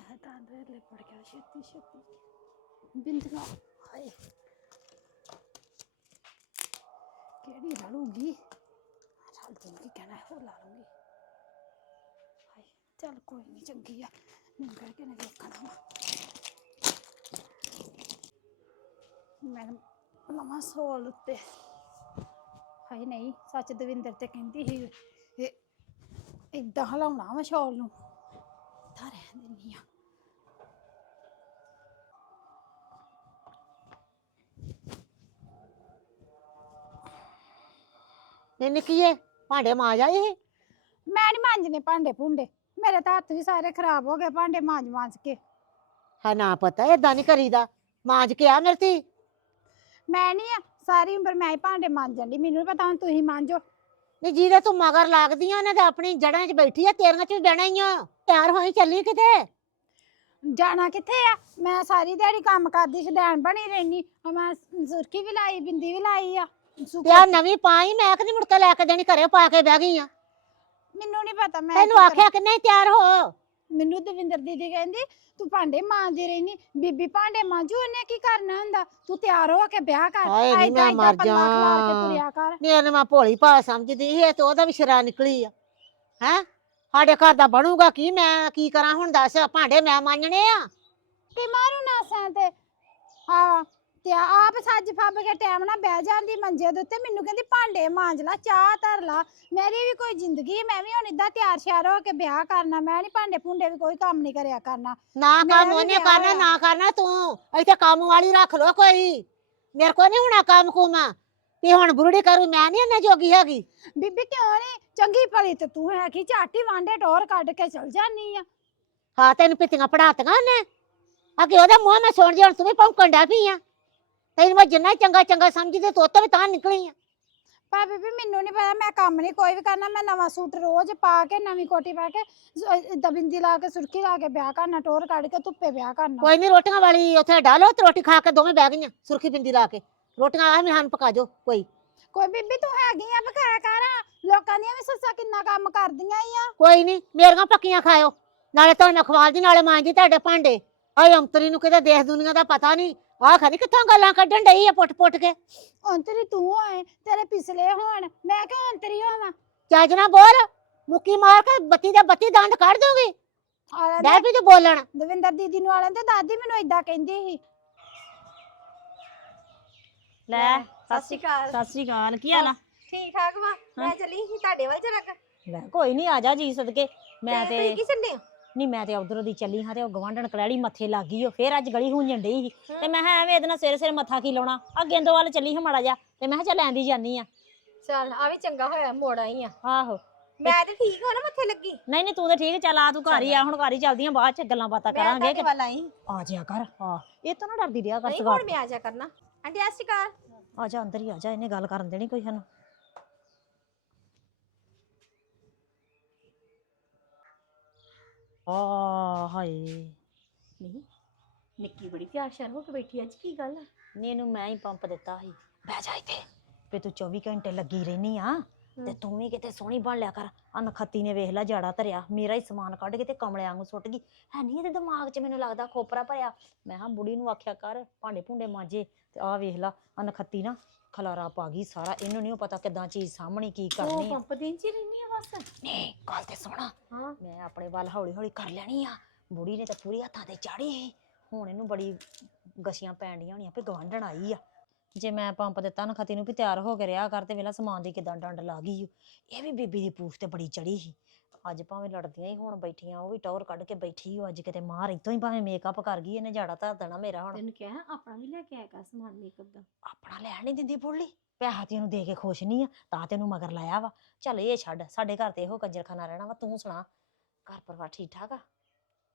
ਹਾਏ ਤਾਂ ਅੰਦਰ ਲਿਬੜ ਗਿਆ ਛੇਤੀ ਛੇਤੀ ਬਿੰਦਨਾ ਹਾਏ ਕਿਹੜੀ ਰਲੂਗੀ ਰਲ ਦਿਨ ਕਹਿਣਾ ਹੈ, ਉਹ ਲਾ ਲੂੰਗੀ ਹਾਏ ਚੱਲ ਕੋਈ ਨਹੀਂ ਚੰਗੀ ਆ ਮੈਂ ਕਰਕੇ ਨੇ ਦੇਖਣਾ ਵਾ ਮੈਂ ਸੋਲ ਉੱਤੇ ਹਾਏ ਨਹੀਂ ਸੱਚ ਦਵਿੰਦਰ ਤੇ ਕਹਿੰਦੀ ਸੀ ਇਹ ਇਦਾਂ ਹਲਾਉਣਾ ਵਾ ਸ਼ਾਲ ਨੂੰ ਤਾਂ ਰਹਿਣ ਦਿੰਦੀ ਆ ਨਹੀਂ ਨਿੱਕੀਏ ਭਾਂਡੇ ਮਾਂਜ ਆਈ ਸੀ ਮੈਂ ਨਹੀਂ ਮਾਂਜਨੇ ਭਾਂਡੇ ਭੁੰਡੇ ਮੇਰੇ ਤਾਂ ਹੱਥ ਵੀ ਸਾਰੇ ਖਰਾਬ ਹੋ ਗਏ ਭਾਂਡੇ ਮਾਂਜ ਮਾਂਜ ਕੇ ਹਾਂ ਨਾ ਪਤਾ ਏਦਾਂ ਨਹੀਂ ਕਰੀਦਾ ਮਾਂਜ ਕੇ ਆ ਮੇਰੀ ਧੀ ਮੈਂ ਨਹੀਂ ਆ ਸਾਰੀ ਉਮਰ ਮੈਂ ਹੀ ਭਾਂਡੇ ਮਾਂਜਣ ਦੀ ਮੈਨੂੰ ਨੀ ਪਤਾ ਹੁਣ ਤੁਸੀਂ ਮਾਂਜੋ ਨਹੀਂ ਜਿਹਦੇ ਤੂੰ ਮਗਰ ਲੱਗਦੀ ਆ ਉਹਨੇ ਤੇ ਆਪਣੀ ਜੜ੍ਹਾਂ 'ਚ ਬੈਠੀ ਆ ਤੇਰੀਆਂ 'ਚ ਵੀ ਬਹਿਣਾ ਹੀ ਆ। ਤਿਆਰ ਹੋਈ ਚੱਲੀ ਕਿਤੇ? ਜਾਣਾ ਕਿੱਥੇ ਆ? ਮੈਂ ਸਾਰੀ ਦਿਹਾੜੀ ਕੰਮ ਕਰਦੀ ਸ਼ਦੈਣ ਬਣੀ ਰਹਿਨੀ ਆ ਮੈਂ ਸੁਰਖੀ ਵੀ ਲਾਈ ਬਿੰਦੀ ਵੀ ਲਾਈ ਆ। ਤੇ ਨਵੀਂ ਪਾਈ ਮੈਂ ਕਿ ਨਹੀਂ ਮੁੜ ਕੇ ਲੈ ਕੇ ਦੇਣੀ ਘਰੇ ਪਾ ਕੇ ਬਹਿ ਗਈ ਆ। ਮੈਨੂੰ ਨਹੀਂ ਪਤਾ ਮੈਂ ਤੈਨੂੰ ਆਖਿਆ ਕਿ ਨਹੀਂ ਤਿਆਰ ਹੋ। ਮੈਨੂੰ ਦਵਿੰਦਰ ਦੀਦੀ ਕਹਿੰਦੀ ਤੂੰ ਭਾਂਡੇ ਮਾਂਜਦੀ ਰਹਿਨੀ ਬੀਬੀ ਭਾਂਡੇ ਮਾਂਜੂ ਉਹਨੇ ਕੀ ਕਰਨਾ ਹੁੰਦਾ? ਤੂੰ ਤਿਆਰ ਹੋ ਕੇ ਵਿਆਹ ਕਰ ਹਾਏ ਨੀ ਏਦਾਂ- ਮੈਂ ਏਦਾਂ ਮਰ ਪੱਲਾ ਖਿਲਾਰ ਕੇ ਜਾਂ। ਤੁਰਿਆ ਕਰ। ਨਹੀਂ ਇਹਨੂੰ ਮੈਂ ਭੋਲੀ ਭਾ ਸਮਝਦੀ ਸੀ ਇਹ ਤੇ ਉਹਦਾ ਵੀ ਸ਼ਰਾ ਨਿਕਲੀ ਆ। ਹੈ? ਸਾਡੇ ਘਰ ਦਾ ਬਣੂਗਾ ਕੀ? ਮੈਂ ਕੀ ਕਰਾਂ? ਹੁਣ ਦੱਸ ਭਾਂਡੇ ਮੈਂ ਮਾਂਜਣੇ ਆ। ਕਿ ਮਾਰੂ ਨਾ ਸੈਂ ਤੇ। ਹਾਂ। ਤੇ ਆਪ ਸੱਜ ਫੱਬ ਕੇ ਟਾਈਮ ਨਾਲ ਬਹਿ ਜਾਂਦੀ ਮੰਜੇ ਦੇ ਉੱਤੇ। ਮੈਨੂੰ ਕਹਿੰਦੀ ਭਾਂਡੇ ਮਾਂਜ ਲਾ ਚਾਹ ਧਰ ਲਾ। ਮੇਰੀ ਵੀ ਕੋਈ ਜ਼ਿੰਦਗੀ ਹੈ, ਮੈਂ ਵੀ ਹੁਣ ਇਦਾਂ ਤਿਆਰ ਸ਼ਿਆਰ ਹੋ ਕੇ ਵਿਆਹ ਕਰਨਾ। ਮੈਂ ਨਹੀਂ ਭਾਂਡੇ ਭੁੰਡੇ ਵੀ ਕੋਈ ਕੰਮ ਨਹੀਂ ਕਰਿਆ ਕਰਨਾ। ਨਾ ਮੇਰਾ ਕੰਮ ਵੀ ਉਹਨੇ ਵਿਆਹ ਕਰਨਾ ਹੋਇਆ। ਨਾ ਕਰਨਾ ਤੂੰ ਇੱਥੇ ਕੰਮ ਵਾਲੀ ਰੱਖ ਲੋ ਕੋਈ। ਮੇਰੇ ਕੋ ਨਹੀਂ ਹੋਣਾ ਕੰਮ ਕੁਮਾ। ਵੀ ਹੁਣ ਬੁਰੜੀ ਕਰੂ ਮੈਂ ਨਹੀਂ ਇਹਨਾਂ ਜੋਗੀ ਹੈਗੀ। ਬੀਬੀ ਕਿਉਂ ਨਹੀਂ ਚੰਗੀ ਭਲੀ ਤੇ ਤੂੰ ਹੈ ਕਿ? ਝਾਟੀ ਵਾਂਡੇ ਟੋਰ ਕੱਢ ਕੇ ਚਲ ਜਾਨੀ ਆ। ਹਾਂ ਤੈਨੂੰ ਪਿੱਤੀਆਂ ਪੜਾਤੀਆਂ ਉਹਨੇ। ਅੱਗੇ ਉਹਦਾ ਮੂੰਹ ਮੈਂ ਸੁਣ ਜੀ ਹੁਣ ਤੂੰ ਵੀ ਭੌਂਕਣ ਡੈ ਪਈ ਆ। ਤੈਨੂੰ ਮੈਂ ਜਿੰਨਾ ਚੰਗਾ ਚੰਗਾ ਸਮਝਦੀ ਤੂੰ ਤੋਂ ਵੀ ਤਾਂ ਨਿਕਲੀ ਆ। ਪਰ ਬੀਬੀ ਮੈਨੂੰ ਨਹੀਂ ਪਤਾ ਮੈਂ ਕੰਮ ਨਹੀਂ ਕੋਈ ਵੀ ਕਰਨਾ ਮੈਂ ਨਵਾਂ ਸੂਟ ਰੋਜ਼ ਪਾ ਕੇ ਨਵੀਂ ਕੋਟੀ ਪਾ ਕੇ ਦਬਿੰਦੀ ਲਾ ਕੇ ਸੁਰਖੀ ਲਾ ਕੇ ਵਿਆਹ ਕਰਨਾ ਟੋਰ ਕੱਢ ਕੇ ਧੁੱਪੇ ਵਿਆਹ ਕਰਨਾ। ਕੋਈ ਨਹੀਂ ਰੋਟੀਆਂ ਵਾਲੀ ਉੱਥੇ ਡਾਲੋ ਤੇ ਰੋਟੀ ਖਾ ਕੇ ਦੋਵੇਂ ਬਹਿ ਗਈਆਂ ਸੁਰਖੀ ਬਿੰਦੀ ਲਾ ਕੇ। ਰੋਟੀਆਂ ਆ ਮਿਹਨ ਪਕਾ ਜੋ ਕੋਈ। ਕੋਈ ਬੀਬੀ ਤੂੰ ਹੈਗੀ ਆ ਬਖਾਇਆ ਕਰ। ਲੋਕਾਂ ਦੀਆਂ ਵੀ ਸੱਸਾਂ ਕਿੰਨਾ ਕੰਮ ਕਰਦੀਆਂ ਈ ਆ। ਕੋਈ ਨਹੀਂ ਮੇਰੀਆਂ ਪੱਕੀਆਂ ਖਾਇਓ। ਨਾਲੇ ਤੁਹਾਨੂੰ ਖਵਾਲਦੀ ਨਾਲੇ ਮਾਂਜਦੀ ਤੁਹਾਡੇ ਭਾਂਡੇ। ਆਏ ਅੰਤਰੀ ਨੂੰ ਕਿਤੇ ਦੇਖ ਦੁਨੀਆ ਦਾ ਪਤਾ ਨਹੀਂ ਆਹ ਖਰੀ ਕਿੱਥੋਂ ਗੱਲਾਂ ਕੱਢਣ ਡਈ ਆ ਪੁੱਟ ਪੁੱਟ ਕੇ? ਅੰਤਰੀ ਤੂੰ ਹੋਏ ਤੇਰੇ ਪਿਛਲੇ ਹੋਣ ਮੈਂ ਕਿਉਂ ਅੰਤਰੀ ਹੋਵਾਂ? ਚੱਜ ਨਾ ਬੋਲ ਮੁੱਕੀ ਮਾਰ ਕੇ ਬੱਤੀ ਦਾ ਬੱਤੀ ਦੰਦ ਕੱਢ ਦੂੰਗੀ ਆਲੇ ਡੈ ਵੀ ਤੂੰ ਬੋਲਣ। ਦਵਿੰਦਰ ਦੀਦੀ ਨੂੰ ਆਲੇ ਤੇ ਦਾਦੀ ਮੈਨੂੰ ਇਦਾਂ ਕਹਿੰਦੀ ਸੀ। ਲੈ ਸਤਿ ਸ਼੍ਰੀ ਅਕਾਲ। ਸਤਿ ਸ੍ਰੀ ਅਕਾਲ ਕੀ ਹਾਲ ਆ? ਠੀਕ ਠਾਕ ਵਾ? ਮੈਂ ਚੱਲੀ ਸੀ ਤੁਹਾਡੇ ਵੱਲ ਜਰਾ ਕੁ। ਲੈ ਕੋਈ ਨਹੀਂ ਆ ਜਾ ਜੀ ਸਦਕੇ। ਮੈਂ ਤੇ ਤੁਸੀਂ ਕੀ ਹੋ? ਨਹੀਂ ਮੈਂ ਤੇ ਉਧਰੋਂ ਦੀ ਚੱਲੀ ਹਾਂ ਤੇ ਉਹ ਗਵਾਂਢਣ ਕਲੈੜੀ ਮੱਥੇ ਲੱਗ ਗਈ ਉਹ ਫੇਰ ਅੱਜ ਗਲੀ ਹੁੰਜਣ ਡਈ ਸੀ। ਤੇ ਮੈਂ ਕਿਹਾ ਐਵੇਂ ਇਹਦੇ ਨਾਲ ਸਵੇਰੇ ਸਵੇਰੇ ਮੱਥਾ ਕੀ ਲਾਉਣਾ? ਆ ਗੇਂਦੋ ਵੱਲ ਚੱਲੀ ਹਾਂ ਮਾੜਾ ਜਾ ਤੇ ਮੈਂ ਕਿਹਾ ਚੱਲ ਐਂਦੀ ਜਾਨੀ ਆ। ਚੱਲ ਆ ਵੀ ਚੰਗਾ ਹੋਇਆ ਮੋੜ ਆਈ ਆ। ਆਹੋ। ਮੈਂ ਤੇ ਠੀਕ ਹਾਂ ਨਾ ਮੱਥੇ ਲੱਗੀ। ਨਹੀਂ ਨਹੀਂ ਤੂੰ ਤੇ ਠੀਕ ਚੱਲ ਆ ਤੂੰ ਘਰ ਹੀ ਆ ਹੁਣ ਘਰ ਹੀ ਚੱਲਦੀਆਂ ਬਾਅਦ ਚ ਗੱਲਾਂ ਬਾਤਾਂ ਕਰਾਂਗੇ ਤੁਹਾਡੇ ਵੱਲ ਆਈ। ਆ ਜਿਆ ਕਰ ਆ। ਇਹ ਤਾਂ ਨਾ ਡਰਦੀ ਰਿਹਾ ਕਰ ਨਹੀਂ ਹੁਣ ਮੈਂ ਆ ਜਾ ਕਰਨਾ। ਆਂਟੀ ਅਕਾਲ। ਆ ਜਾ ਅੰਦਰ ਹੀ ਆ ਜਾ ਇਹਨੇ ਗੱਲ ਕਰਨ ਦੇਣੀ ਕੋਈ ਸਾਨੂੰ। ਆ ਹਾਏ। ਨਹੀਂ ਨਿੱਕੀ ਬੜੀ ਤਿਆਰ ਸ਼ਰ ਹੋ ਕੇ ਬੈਠੀ ਅੱਜ ਕੀ ਗੱਲ ਆ? ਨੀ ਇਹਨੂੰ ਮੈਂ ਹੀ ਪੰਪ ਦਿੱਤਾ ਸੀ। ਬਹਿ ਜਾ ਇੱਥੇ। ਵੀ ਤੂੰ 24 ਘੰਟੇ ਲੱਗੀ ਰਹਿਨੀ ਆ ਤੇ ਤੂੰ ਵੀ ਕਿਤੇ ਸੋਹਣੀ ਬਣ ਲਿਆ ਕਰ। ਆ ਨਖੱਤੀ ਨੇ ਵੇਖ ਲੈ ਜਾੜਾ ਧਰਿਆ ਮੇਰਾ ਹੀ ਸਮਾਨ ਕੱਢ ਕੇ ਤੇ ਕਮਲੇ ਵਾਂਗੂ ਸੁੱਟ ਗਈ। ਹੈ ਨਹੀਂ ਇਹਦੇ ਦਿਮਾਗ 'ਚ ਮੈਨੂੰ ਲੱਗਦਾ ਖੋਪਰਾ ਭਰਿਆ। ਮੈਂ ਹਾਂ ਬੁੜੀ ਨੂੰ ਆਖਿਆ ਕਰ ਭਾਂਡੇ ਭੁੰਡੇ ਮਾਂਜੇ ਤੇ ਆ ਵੇਖ ਲਾ ਆ ਨਖੱਤੀ ਨਾ। ਖਲਾਰਾ ਪਾ ਗਈ ਸਾਰਾ ਇਹਨੂੰ ਨਹੀਂ ਪਤਾ ਕਿਦਾਂ ਚੀਜ਼ ਸਾਹਮਣੀ ਕੀ ਉਹ ਕਰਨੀ ਪੰਪ ਦੇਣ ਚ ਹੀ ਰਹਿਨੀ ਆ ਬਸ। ਨਹੀਂ ਗੱਲ ਤੇ ਸੁਣਾ। ਹਾਂ। ਮੈਂ ਆਪਣੇ ਵੱਲ ਹੌਲੀ ਹੌਲੀ ਕਰ ਲੈਣੀ ਆ। ਬੁੜੀ ਨੇ ਤਾਂ ਪੂਰੀ ਹੱਥਾਂ ਤੇ ਚਾੜੀ ਸੀ। ਹੁਣ ਇਹਨੂੰ ਬੜੀ ਗਸੀਆਂ ਪੈਣ ਡੀਆਂ ਹੋਣੀਆਂ ਵੀ ਗਵਾਂਢਣ ਆਈ ਆ। ਜੇ ਮੈਂ ਪੰਪ ਦਿੱਤਾ ਨਾ ਖਤੀ ਨੂੰ ਵੀ ਤਿਆਰ ਹੋ ਕੇ ਰਿਹਾ ਕਰ ਤੇ ਵੇਲਾ ਸਮਾਨ ਦੀ ਕਿਦਾਂ ਡੰਡ ਲਾ ਗਈ ਓ। ਇਹ ਵੀ ਬੀਬੀ ਦੀ ਪੂਛ ਤੇ ਬੜੀ ਚੜੀ ਸੀ। ਅੱਜ ਭਾਵੇਂ ਲੜਦੀਆਂ ਹੀ ਹੁਣ ਬੈਠੀਆਂ ਉਹ ਵੀ ਟੌਰ ਕੱਢ ਕੇ ਬੈਠੀ ਓ ਅੱਜ ਕਿਤੇ ਮਾਰ ਇਤੋਂ ਹੀ ਭਾਵੇਂ ਮੇਕਅਪ ਕਰ ਗਈ ਇਹਨੇ ਜਾੜਾ ਧਰ ਦੇਣਾ ਮੇਰਾ ਹੁਣ। ਤੈਨੂੰ ਕਿਹਾ ਆਪਣਾ ਵੀ ਲੈ ਕੇ ਆਇਆ ਕਰ ਸਮਾਨ ਮੇਕਅਪ ਦਾ। ਆਪਣਾ ਲੈਣ ਨਹੀਂ ਦਿੰਦੀ ਬੁੱਢੀ ਪੈਸਾ ਤੇ ਇਹਨੂੰ ਦੇ ਕੇ ਖੁਸ਼ ਨਹੀਂ ਆ ਤਾਂ ਤੈਨੂੰ ਮਗਰ ਲਾਇਆ ਵਾ। ਚੱਲ ਇਹ ਛੱਡ ਸਾਡੇ ਘਰ ਤੇ ਇਹੋ ਕੰਜਰਖਾਨਾ ਰਹਿਣਾ ਵਾ ਤੂੰ ਸੁਣਾ ਘਰ ਪਰਿਵਾਰ ਠੀਕ ਠਾਕ ਆ?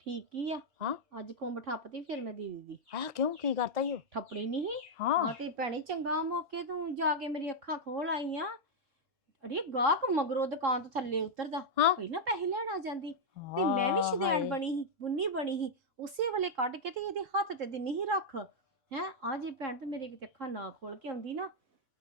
ਠੀਕ ਹੀ ਆ। ਹਾਂ? ਅੱਜ ਕੋਂਬ ਠੱਪਤੀ ਫਿਰ ਮੈਂ ਦੀਦੀ ਦੀ। ਹੈ ਕਿਉਂ ਕੀ ਕਰਤਾ ਈ ਓ? ਠੱਪਣੀ ਨਹੀਂ ਹਾਂ। ਹਾਂ ਤੇ ਭੈਣੇ ਚੰਗਾ ਮੌਕੇ ਤੂੰ ਜਾ ਕੇ ਮੇਰੀ ਅੱਖਾਂ ਖੋਲ ਆਈਆਂ ਅਰੇ ਗਾਹਕ ਮਗਰੋਂ ਦੁਕਾਨ ਤੋਂ ਥੱਲੇ ਉਤਰਦਾ ਹਾਂ। ਪਹਿਲਾਂ ਪੈਸੇ ਲੈਣ ਆ ਜਾਂਦੀ ਤੇ ਮੈਂ ਵੀ ਸ਼ਦੈਣ। ਬਣੀ ਸੀ ਬੁੰਨੀ ਬਣੀ ਸੀ ਉਸੇ ਵੇਲੇ ਕੱਢ ਕੇ ਤੇ ਇਹਦੇ ਹੱਥ ਤੇ ਦਿੰਨੀ ਹੀ ਰੱਖ ਹੈ ਆ ਜੇ ਭੈਣ ਤੇ ਮੇਰੇ ਕਿਤੇ ਅੱਖਾਂ ਨਾ ਖੋਲ ਕੇ ਆਉਂਦੀ ਨਾ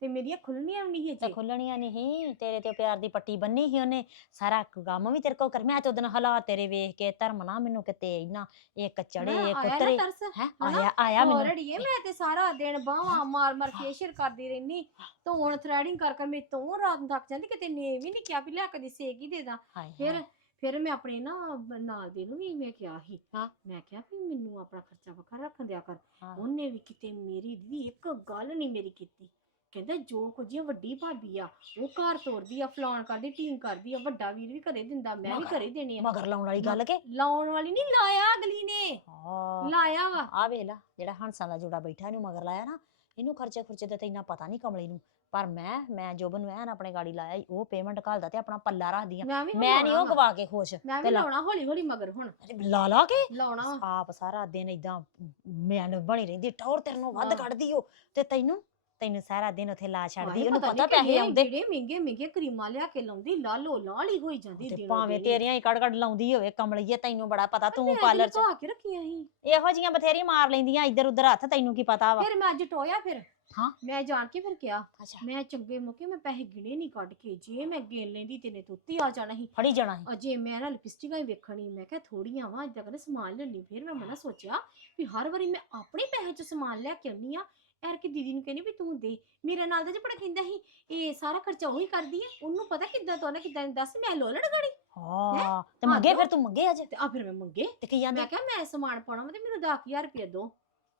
ਤੇ ਮੇਰੀਆਂ ਖੁੱਲਣੀਆਂ ਵੀ ਨਹੀਂ ਤੇ ਹਜੇ ਖੁੱਲਣੀਆਂ ਨਹੀਂ ਤੇਰੇ ਤੇ ਪਿਆਰ ਦੀ ਪੱਟੀ ਬੰਨੀ ਸੀ ਉਹਨੇ। ਸਾਰਾ ਕੰਮ ਵੀ ਤੇਰੇ ਕੋ ਕਰ ਮੈਂ ਤੇ ਉਹਦਨ ਹਾਲਾਤ ਤੇਰੇ ਵੇਖ ਕੇ ਧਰਮ ਨਾ ਮੈਨੂੰ ਕਿਤੇ ਇੰਨਾ ਇੱਕ ਚੜੇ ਨਾ, ਇੱਕ ਆਇਆ ਨਾ ਉਤਰੇ। ਤਰਸ? ਹੈ ਹਨਾ? ਆਇਆ ਆਇਆ ਮੈਨੂੰ। ਔਰੜੀਏ ਮੈਂ ਤੇ ਸਾਰਾ ਦਿਨ ਬਾਹਾਂ ਮਾਰ ਮਾਰ ਫੇਸ਼ੀਅਲ ਕਰਦੀ ਰਹਿਨੀ। ਧੋਣ ਥ੍ਰੈਡਿੰਗ ਕਰ ਕਰ ਮੈਂ ਤੋਂ ਰਾਤ ਨੂੰ ਥੱਕ ਜਾਂਦੀ ਕਿਤੇ ਨੇ ਵੀ ਨਹੀਂ ਕਿਹਾ ਵੀ ਲਿਆ ਕਦੀ ਸੇਕ ਹੀ ਦੇ ਦਾਂ। ਹਾਏ ਫਿਰ ਹਾਏ। ਫਿਰ ਮੈਂ ਆਪਣੇ ਨਾ ਬ- ਨਾਲ ਦੇ ਨੂੰ ਵੀ ਮੈਂ ਕਿਹਾ ਸੀ। ਹਾਂ। ਮੈਂ ਕਿਹਾ ਵੀ ਮੈਨੂੰ ਆਪਣਾ ਖਰਚਾ ਵੱਖਰਾ ਰੱਖਣ ਦਿਆ ਕਰ। ਹਾਂ। ਉਹਨੇ ਵੀ ਕਿਤੇ ਮੇਰੀ ਦੀ ਇੱਕ ਗੱਲ ਨਹੀਂ ਮੇਰੀ ਕੀਤੀ। ਕਹਿੰਦਾ ਜੋ ਕੁਝ ਇਹ ਵੱਡੀ ਭਾਬੀ ਆ ਉਹ ਘਰ ਤੋਰਦੀ ਆ ਫਲਾਣ ਕਰਦੀ ਟੀਮ ਕਰਦੀ ਆ ਵੱਡਾ ਵੀਰ ਵੀ ਘਰੇ ਦਿੰਦਾ ਮੈਂ ਵੀ ਮਗਰ- ਘਰੇ ਦੇਣੇ ਆ। ਮਗਰ ਲਾਉਣ ਵਾਲੀ ਗੱਲ ਕੇ? ਲਾਉਣ ਵਾਲੀ ਨਹੀਂ ਲਾਇਆ ਅਗਲੀ ਨੇ। ਹਾਂ। ਲਾਇਆ ਵਾ। ਆ ਵੇਖ ਲਾ ਜਿਹੜਾ ਹੰਸਾਂ ਦਾ ਜੋੜਾ ਬੈਠਾ ਇਹਨੂੰ ਮਗਰ ਲਾਇਆ ਨਾ ਇਹਨੂੰ ਖਰਚੇ ਖੁਰਚੇ ਦਾ ਤੇ ਇੰਨਾ ਪਤਾ ਨਹੀਂ ਕਮਲੀ ਨੂੰ। ਪਰ ਮੈਂ ਮੈਂ ਜੋਬਨ ਨੂੰ ਐਨ ਆਪਣੇ ਗਾੜੀ ਲਾਇਆ ਈ, ਉਹ ਪੇਮੈਂਟ ਘੱਲਦਾ ਤੇ ਆਪਣਾ ਪੱਲਾ ਰੱਖਦੀ ਆ। ਮੈਂ ਵੀ ਹੁਣ ਮੈਂ ਨਹੀਂ ਉਹ ਵਾ। ਗਵਾ ਕੇ ਖੁਸ਼। ਮੈਂ ਤੇ ਵੀ ਲਾ- ਲਾਉਣਾ ਹੌਲੀ ਹੌਲੀ ਮਗਰ ਹੁਣ। ਅਰੇ ਲਾ ਲਾ ਕੇ। ਲਾਉਣਾ ਵਾ। ਆਪ ਸਾਰਾ ਦਿਨ ਇਦਾਂ ਮੈਂ ਬਣੀ ਰਹਿੰਦੀ ਟੌਰ ਤੇਰੇ ਨੂੰ ਵੱਧ ਹਾਂ। ਕੱਢਦੀ ਓ। ਤੇ ਤੈਨੂੰ ਤੈਨੂੰ ਸਾਰਾ ਦਿਨ ਉੱਥੇ ਲਾ ਛੱਡਦੀ ਉਹਨੂੰ ਪਤਾ ਪੈਸੇ ਆਉਂਦੇ। ਜਿਹੜੇ ਮਹਿੰਗੇ ਮਹਿੰਗੇ ਕਰੀਮਾਂ ਲਿਆ ਕੇ ਲਾਉਂਦੀ ਲਾਲੋ ਲਾਲ ਹੀ ਹੋਈ ਜਾਂਦੀ ਤੇ ਭਾਵੇਂ। ਤੇਰੀਆਂ ਹੀ ਕੱਢ ਕੱਢ ਲਾਉਂਦੀ ਹੋਵੇ ਕਮਲੀਏ ਤੈਨੂੰ ਬੜਾ ਪਤਾ ਤੂੰ ਪਾਰਲਰ ਚ ਲੁਕਾ ਕੇ ਰੱਖੀਆਂ ਸੀ ਇਹੋ ਜੀਆਂ ਬਥੇਰੀ ਮਾਰ ਲੈਂਦੀਆਂ ਇੱਧਰ ਉੱਧਰ ਹੱਥ ਤੈਨੂੰ ਕੀ ਪਤਾ ਵਾ। ਫਿਰ ਮੈਂ ਅੱਜ ਟੋਇਆ ਫਿਰ। ਹਾਂ। ਮੈਂ ਜਾਣ ਕੇ ਫਿਰ ਕਿਹਾ ਮੈਂ ਚੰਗੇ ਮੌਕੇ ਮੈਂ ਪੈਸੇ ਗਿਣੇ ਨਹੀਂ ਕੱਢ ਕੇ ਜੇ ਮੈਂ ਗਿਣ ਲੈਂਦੀ ਤੇਨੇ ਤੁੱਤੀ ਆ ਜਾਣਾ ਸੀ। ਫੜੀ ਜਾਣਾ ਸੀ। ਅਜੇ ਮੈਂ ਨਾ ਲਿਪਸਟਿਕਾਂ ਹੀ ਵੇਖਣੀ ਮੈਂ ਕਿਹਾ ਥੋੜੀਆਂ ਵਾ ਅੱਜ ਤੱਕ ਸਮਾਨ ਲੈਣੀ ਫਿਰ ਮੈਂ ਮਨਾ ਸੋਚਿਆ ਵੀ ਹਰ ਵਾਰੀ ਮੈਂ ਆਪਣੇ ਪੈਸੇ ਚ ਸਮਾਨ ਲੈ ਕੇ ਆਉਣੀ ਆ ਐਰ ਕਿ ਦੀਦੀ ਨੂੰ ਕਹਿੰਦੀ ਵੀ ਤੂੰ ਦੇ ਮੇਰੇ ਨਾਲ ਦਾ ਜੇ ਬੜਾ ਕਹਿੰਦਾ ਸੀ ਇਹ ਸਾਰਾ ਖਰਚਾ ਉਹੀ ਕਰਦੀ ਹੈ ਉਹਨੂੰ ਪਤਾ ਕਿੱਦਾਂ ਤੋਂ ਨਾ ਕਿੱਦਾਂ ਦੱਸ ਮੈਂ ਲੋਲੜ ਗੜੀ। ਹਾਂ ਤੇ ਮੰਗੇ। ਫਿਰ ਤੂੰ ਮੰਗੇ ਅੱਜ? ਤੇ ਆ ਫਿਰ ਮੈਂ ਮੰਗੇ। ਤੇ ਕੀ ਜਾਂਦੇ? ਮੈਂ ਕਿਹਾ ਮੈਂ ਸਮਾਨ ਪਾਉਣਾ ਵਾ ਤੇ ਮੈਨੂੰ 10000 ਰੁਪਏ ਦੋ।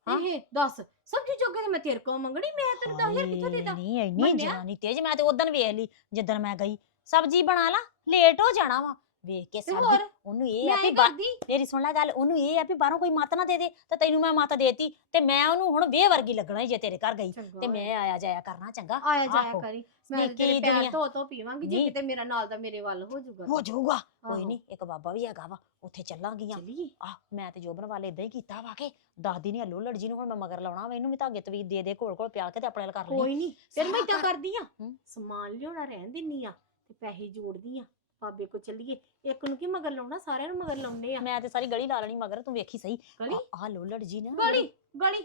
ਇਹ ਦੱਸ ਸਬਜ਼ੀ ਜੋਗੇ ਤੇ ਮੈਂ ਤੇਰੇ ਕੋਲ ਮੰਗਣੀ ਮੈਂ ਤੈਨੂੰ 10000 ਕਿੱਥੋਂ ਦੇ ਦਾਂ? ਨਹੀਂ ਇੰਨੀ? ਜਨਾਨੀ ਤੇਜ ਮੈਂ ਤੇ ਉਦੋਂ ਵੇਖ ਲਈ ਜਿੱਦਣ ਮੈਂ ਗਈ ਸਬਜੀ ਬਣਾ ਲਾ ਲੇਟ ਹੋ ਜਾਣਾ ਵਾ। ਵੇਖ ਕੇ ਤੇ ਹੋਰ? ਉਹਨੂੰ ਇਹ ਆ ਮੈਂ ਵੀ ਹੀ ਬਾ- ਕਰਦੀ। ਤੇਰੀ ਸੁਣ ਲੈ ਗੱਲ ਉਹਨੂੰ ਇਹ ਆ ਵੀ ਬਾਹਰੋਂ ਕੋਈ ਮੱਤ ਨਾ ਦੇ ਦੇ ਤੇ ਤੈਨੂੰ ਮੈਂ ਮੱਤ ਦੇਤੀ। ਤੇ ਮੈਂ ਉਹਨੂੰ ਹੁਣ ਵੇ ਵਰਗੀ ਲੱਗਣਾ ਈ ਜੇ ਤੇਰੇ ਘਰ ਗਈ। ਤੇ ਮੈਂ ਆਇਆ ਜਾਇਆ ਕਰਨਾ ਚੰਗਾ। ਆਇਆ ਜਾਇਆ। ਕਰੀ। ਮੈਂ ਨਿੱਕੀ ਤੇਰੇ ਪੈਰ ਦੁਨੀਆ। ਧੋ ਧੋ ਪੀਵਾਂਗੀ ਜੇ ਨਹੀਂ। ਕਿਤੇ ਮੇਰਾ ਨਾਲ ਦਾ ਮੇਰੇ ਵੱਲ ਹੋ ਜਾਊਗਾ ਹੋ ਜਾਊਗਾ। ਕੋਈ ਆਹੋ। ਨਹੀਂ ਇੱਕ ਬਾਬਾ ਵੀ ਹੈਗਾ ਵਾ ਉੱਥੇ ਚੱਲਾਂਗੀਆਂ। ਚੱਲੀਏ। ਆ ਮੈਂ ਤੇ ਜੋਬਨ ਵਾਲੇ ਇਦਾਂ ਹੀ ਕੀਤਾ ਵਾ ਕੇ ਦਾਦੀ ਨੇ ਲੋਲੜ ਜੀ ਨੂੰ ਹੁਣ ਮੈਂ ਮਗਰ ਲਾਉਣਾ ਵਾ ਇਹਨੂੰ ਵੀ ਧਾਗੇ ਤਵੀਰ ਦੇ ਦੇ ਘੋਲ ਘੋਲ ਪਿਆ ਕੇ ਤੇ ਆਪਣੇ ਨਾਲ ਕਰ ਲਈ ਕੋਈ ਨਹੀਂ ਫਿਰ ਮੈਂ ਇਦਾਂ ਸਾਰਾ ਕਰਦੀ ਆ। ਹੂੰ। ਸਮਾਨ ਲਿਆਉਣਾ ਰਹਿਣ ਦਿੰਨੀ ਆ ਤੇ ਪੈਸੇ ਜੋੜਦੀ ਆ। ਬਾਬੇ ਕੋ ਚੱਲੀਏ। ਇੱਕ ਨੂੰ ਕੀ ਮਗਰ ਲਾਉਣਾ? ਸਾਰਿਆਂ ਨੂੰ ਮਗਰ ਲਾਉਣੇ ਆ। ਮੈਂ ਤੇ ਸਾਰੀ ਗਲੀ ਲਾ ਲੈਣੀ ਮਗਰ ਤੂੰ ਵੇਖੀ ਸਹੀ। ਗਲੀ? ਆ ਲੋਲੜ ਜੀ ਨੇ। ਗਲੀ ਗਲੀ